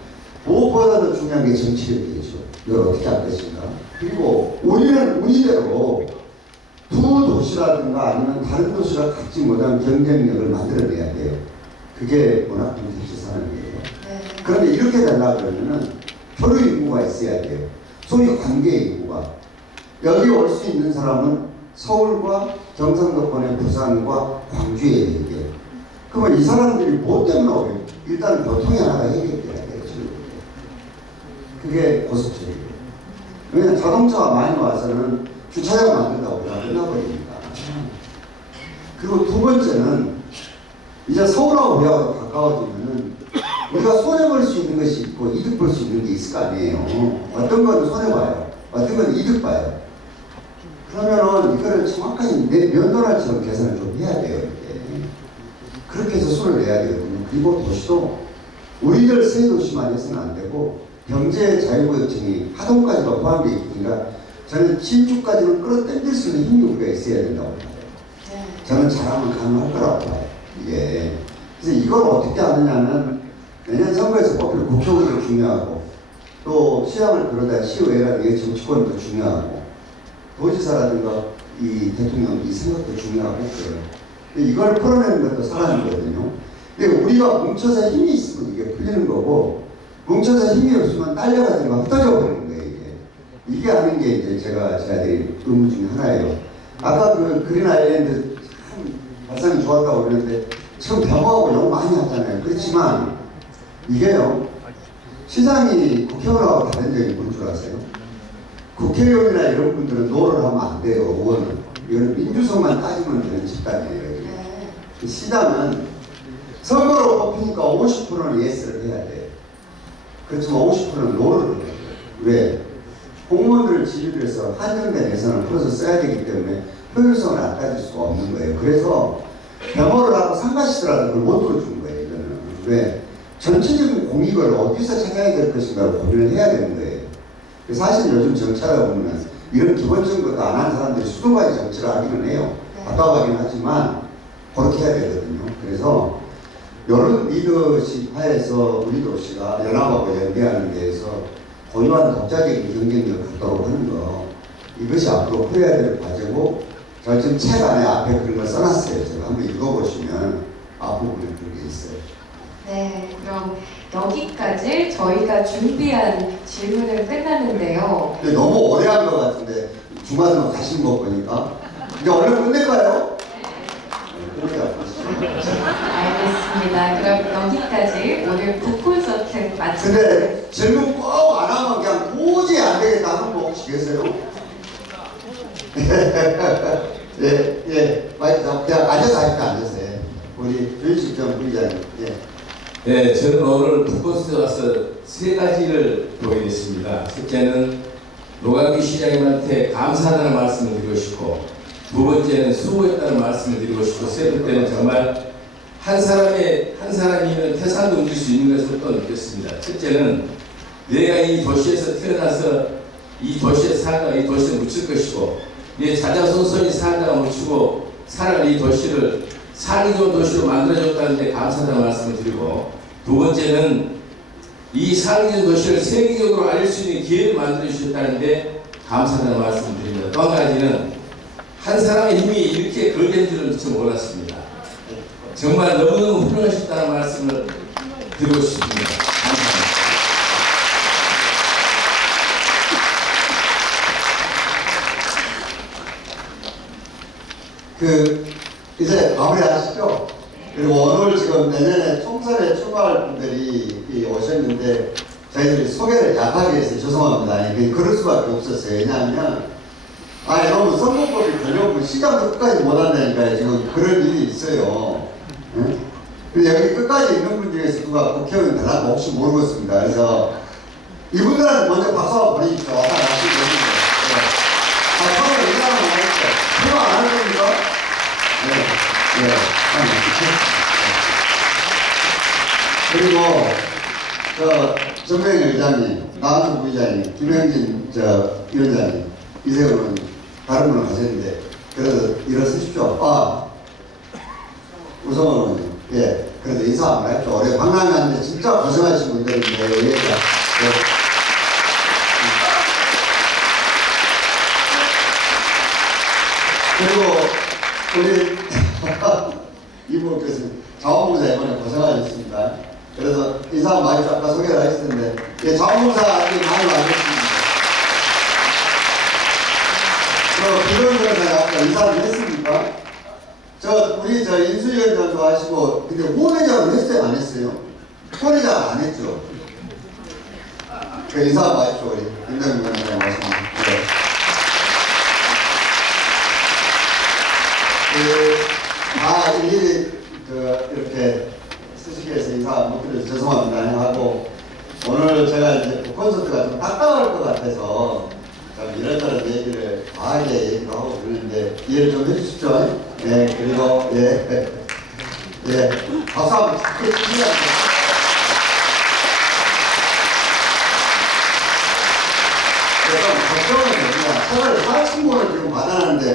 무엇보다도 중요한 게 정치력이죠. 이걸 어떻게 할 것인가. 그리고 우리는 우리대로 두 도시라든가 아니면 다른 도시가 갖지 못한 경쟁력을 만들어내야 돼요. 그게 문화 콘텐츠 사는 거예요. 그런데 이렇게 되려고 그러면은 교류 인구가 있어야 돼요. 소위 관계 인구가. 여기 올 수 있는 사람은 서울과 경상도권의 부산과 광주에 얘기해요. 그러면 이 사람들이 뭐 때문에 오요? 일단 교통이 하나가 해결돼야 돼요. 그게 고속철이에요. 왜냐하면 자동차가 많이 와서는 주차장 만든다고 다 끝나버리니까. 그리고 두 번째는 이제 서울하고 우리하고 가까워지면은 우리가 손해볼 수 있는 것이 있고 이득 볼 수 있는 게 있을 거 아니에요. 어떤 건 손해봐요. 어떤 건 이득 봐요. 그러면은 이거를 정확하게 면도날처럼 계산을 좀 해야 돼요. 이렇게. 그렇게 해서 손을 내야 되거든요. 그리고 도시도 우리들 세 도시만 해서는 안 되고 경제 자유구역청이 하동까지가 포함되어 있으니까 저는 진주까지는 끌어당길 수 있는 힘이 우리가 있어야 된다고 봐요. 저는 잘하면 가능할 거라고 봐요. 이게. 그래서 이걸 어떻게 하느냐는 내년 선거에서 뽑힐 국회의원도 중요하고 또 시장을 그러다 시의회라든가 정치권도 중요하고 도지사라든가 이 대통령 이 생각도 중요하고 그래요. 이걸 풀어내는 것도 사람이거든요. 근데 우리가 뭉쳐서 힘이 있으면 이게 풀리는 거고 뭉쳐서 힘이 없으면 딸려가지고 흩어져 버리는 거예요. 이게 하는 게 이제 제가 드릴 의무 중에 하나예요. 아까 그 그린 아일랜드 참 발상이 좋았다고 그러는데 지금 병하고 욕 많이 하잖아요. 그렇지만 이게요 시장이 국회의원하고 다른 점이 뭔 줄 아세요? 국회의원이나 이런 분들은 노를 하면 안 돼요. 의원은 이거는 민주성만 따지면 되는 집단이에요. 시장은 선거로 뽑히니까 50%는 예스를 해야 돼. 그렇지만 50%는 노를 해야 돼. 왜? 공무원들을 지휘를 해서 한정된 예산을 풀어서 써야 되기 때문에 효율성을 안 따질 수가 없는 거예요. 그래서 병호를 하고 상가시더라도 그걸 못 들어준 거예요. 이거는. 왜? 전체적인 공익을 어디서 찾아야 될 것인가를 고민을 해야 되는 거예요. 사실 요즘 정치하다 보면 이런 기본적인 것도 안 하는 사람들이 수도 가지 정치를 하기는 해요. 아까워하긴 하지만 그렇게 해야 되거든요. 그래서 이런 리더십 하에서 우리 도시가 연합하고 연대하는 데에서 고유한 독자적인 경쟁력을 갖도록 하는 거 이것이 앞으로 풀어야 될 과제고 제가 지금 책 안에 앞에 그런 걸 써놨어요. 제가 한번 읽어보시면 앞부분에 그런 게 있어요. 네, 그럼 여기까지 저희가 준비한 질문을 끝났는데요. 근데 너무 오래 한 것 같은데 중간으로 가신 거 보니까 이제 얼른 끝낼까요? 네. 끝내자. 알겠습니다. 그럼 여기까지 오늘 북콘서트 마치겠습니다. 근데 질문 꼭 안 하면 그냥 도저히 안 되겠다 하는 분 혹시 계세요? 예, 예. 그냥 앉아서 하니까 앉아서 해. 우리 윤식정 부의장님. 예. 네, 저는 오늘 북코스에 와서 세 가지를 보게 됐습니다. 첫째는 노광기 시장님한테 감사하다는 말씀을 드리고 싶고, 두 번째는 수고했다는 말씀을 드리고 싶고, 세 번째는 정말 한 사람이면 태산도 옮길 수 있는 것을 또 느꼈습니다. 첫째는 내가 이 도시에서 태어나서 이 도시에 살다가 이 도시에 묻힐 것이고, 내 자자손손이 살다가 묻히고 살아갈 이 도시를 살기 좋은 도시로 만들어줬다는 데 감사하다는 말씀을 드리고, 두 번째는 이 살기 좋은 도시를 세계적으로 알릴 수 있는 기회를 만들어주셨다는 데 감사하다는 말씀을 드립니다. 또 한 가지는 한 사람의 힘이 이렇게 걸린 줄은 전 몰랐습니다. 정말 너무너무 훌륭하셨다는 말씀을 드리고 싶습니다. 감사합니다. 이제 마무리하시죠. 그리고 오늘 지금 내년에 총선에 출마할 분들이 오셨는데 저희들이 소개를 약하게 해서 죄송합니다. 그럴 수밖에 없었어요. 왜냐하면 여러분 선거법이 걸려오면 시장도 끝까지 못 한다니까요. 지금 그런 일이 있어요. 응? 근데 여기 끝까지 있는 분 중에서 누가 국회의원 되나 혹시 모르겠습니다. 그래서 이분들한테 먼저 박수 한번 보내주십시오. 아까 말씀드렸는데. 처음에 인사를 안 했죠. 그거 안 하는 겁니까? 네. 그리고 정병희 의장님, 나한수 부의장님, 김영진 위원장님, 이세훈은 다른 분을 가셨는데 그래서 일어서십시오. 우성원 의원님, 예, 그래도 인사 한번 했죠. 올해 박람회하는데 진짜 고생하신 분들인데 여기가 그리고 우리 이분께서 자원봉사 이번에 고생하셨습니다. 그래서 인사 많이 아까 소개를 하셨는데, 예, 자원봉사 많이 와주셨습니다. 그런 거는 아까 인사를 했습니까? 우리 인수위원장도 하시고, 근데 후원회장은 했어요, 안 했어요? 후원회장 안 했죠? 인사 마십시오, 우리 김동민 위원장 말씀입니다. 일일이 이렇게 수식해서 인사 못 드려서 죄송합니다 하고, 오늘 제가 이제 콘서트가 좀 딱딱할 것 같아서 좀 이런저런 얘기를 과하게 얘기도 하고 그러는데 이해를 좀 해주십시오. 네, 그리고 예, 박수 한번 크게 치시면 걱정은 됩니다. 서울 4층권을 지금 받아놨는데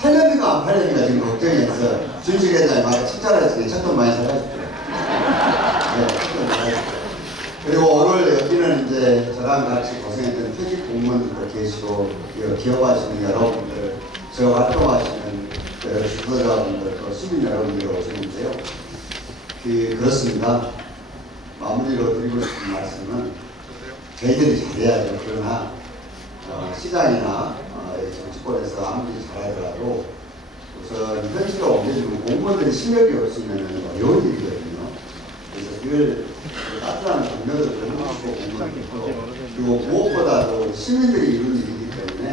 8년인가 안 8년인가 지금 걱정해서 준식 회장이 많이 칭찬하시니 첫돈 많이 사가십시오. 네, 첫돈 많이 사가십시오. 그리고 오늘 여기는 이제 저랑 같이 고생했던 퇴직 공무원들도 계시고 기업하시는 여러분들, 저 활동하시는 주도자분들, 또 시민 여러분들이 오시는데요. 그렇습니다. 마무리로 드리고 싶은 말씀은 저희들이 잘해야죠. 그러나 시장이나 정치권에서 아무리 잘하더라도 우선 현실로 옮겨주면 공무원들이 실력이 없으면 어려운 일이거든요. 그래서 그걸 따뜻한 격려를 해주시고 공무원들도, 그리고 무엇보다도 시민들이 이룬 일이기 때문에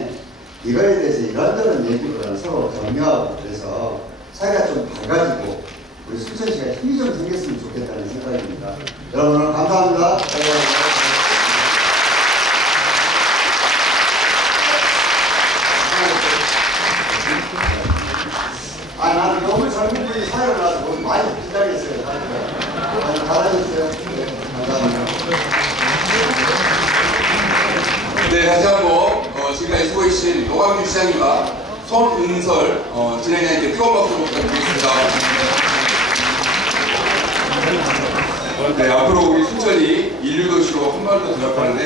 이거에 대해서 이런저런 얘기보다는 서로 격려하고, 그래서 사회가 좀 밝아지고 우리 순천시가 힘이 좀 생겼으면 좋겠다는 생각입니다. 여러분 오늘 감사합니다. 나는 너무 젊은 분이 사회를 나서 너무 많이 기다렸어요. 잘하셨어요. 네, 감사합니다. 네, 다시 한번 지금까지 수고해주신 노광규 시장님과 손은설 진행자님께 뜨거운 박수로 부탁드리겠습니다. 네, 앞으로 우리 순천이 인류도시로 한 발 더 도약하는데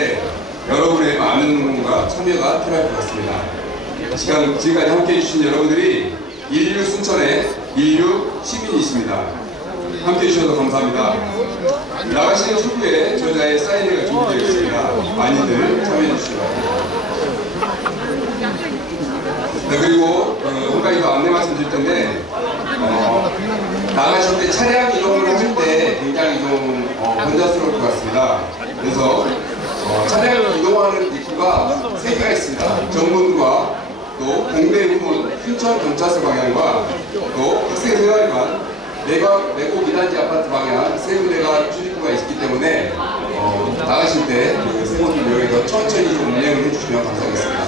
여러분의 많은 응원과 참여가 필요할 것 같습니다. 지금까지 함께해 주신 여러분들이 인류 순천의 인류 시민이십니다. 함께해 주셔서 감사합니다. 나가시는 초구에 저자의 사인회가 준비되어 있습니다. 많이들 참여해 주시기 바랍니다. 네, 그리고 한 가지 더 안내 말씀드릴 텐데 나가실 때 차량 이동을 하실 때 굉장히 좀 번잡스러울 것 같습니다. 그래서 차량을 이동하는 입구가 3개가 있습니다. 정문과 또 공대 후문 순천 경찰서 방향과 또 학생생활관 내곡 2단지 아파트 방향 세 군데가 출입구가 있기 때문에 나가실 때그 세 곳을 이용해서 천천히 좀 운행을 해주시면 감사하겠습니다.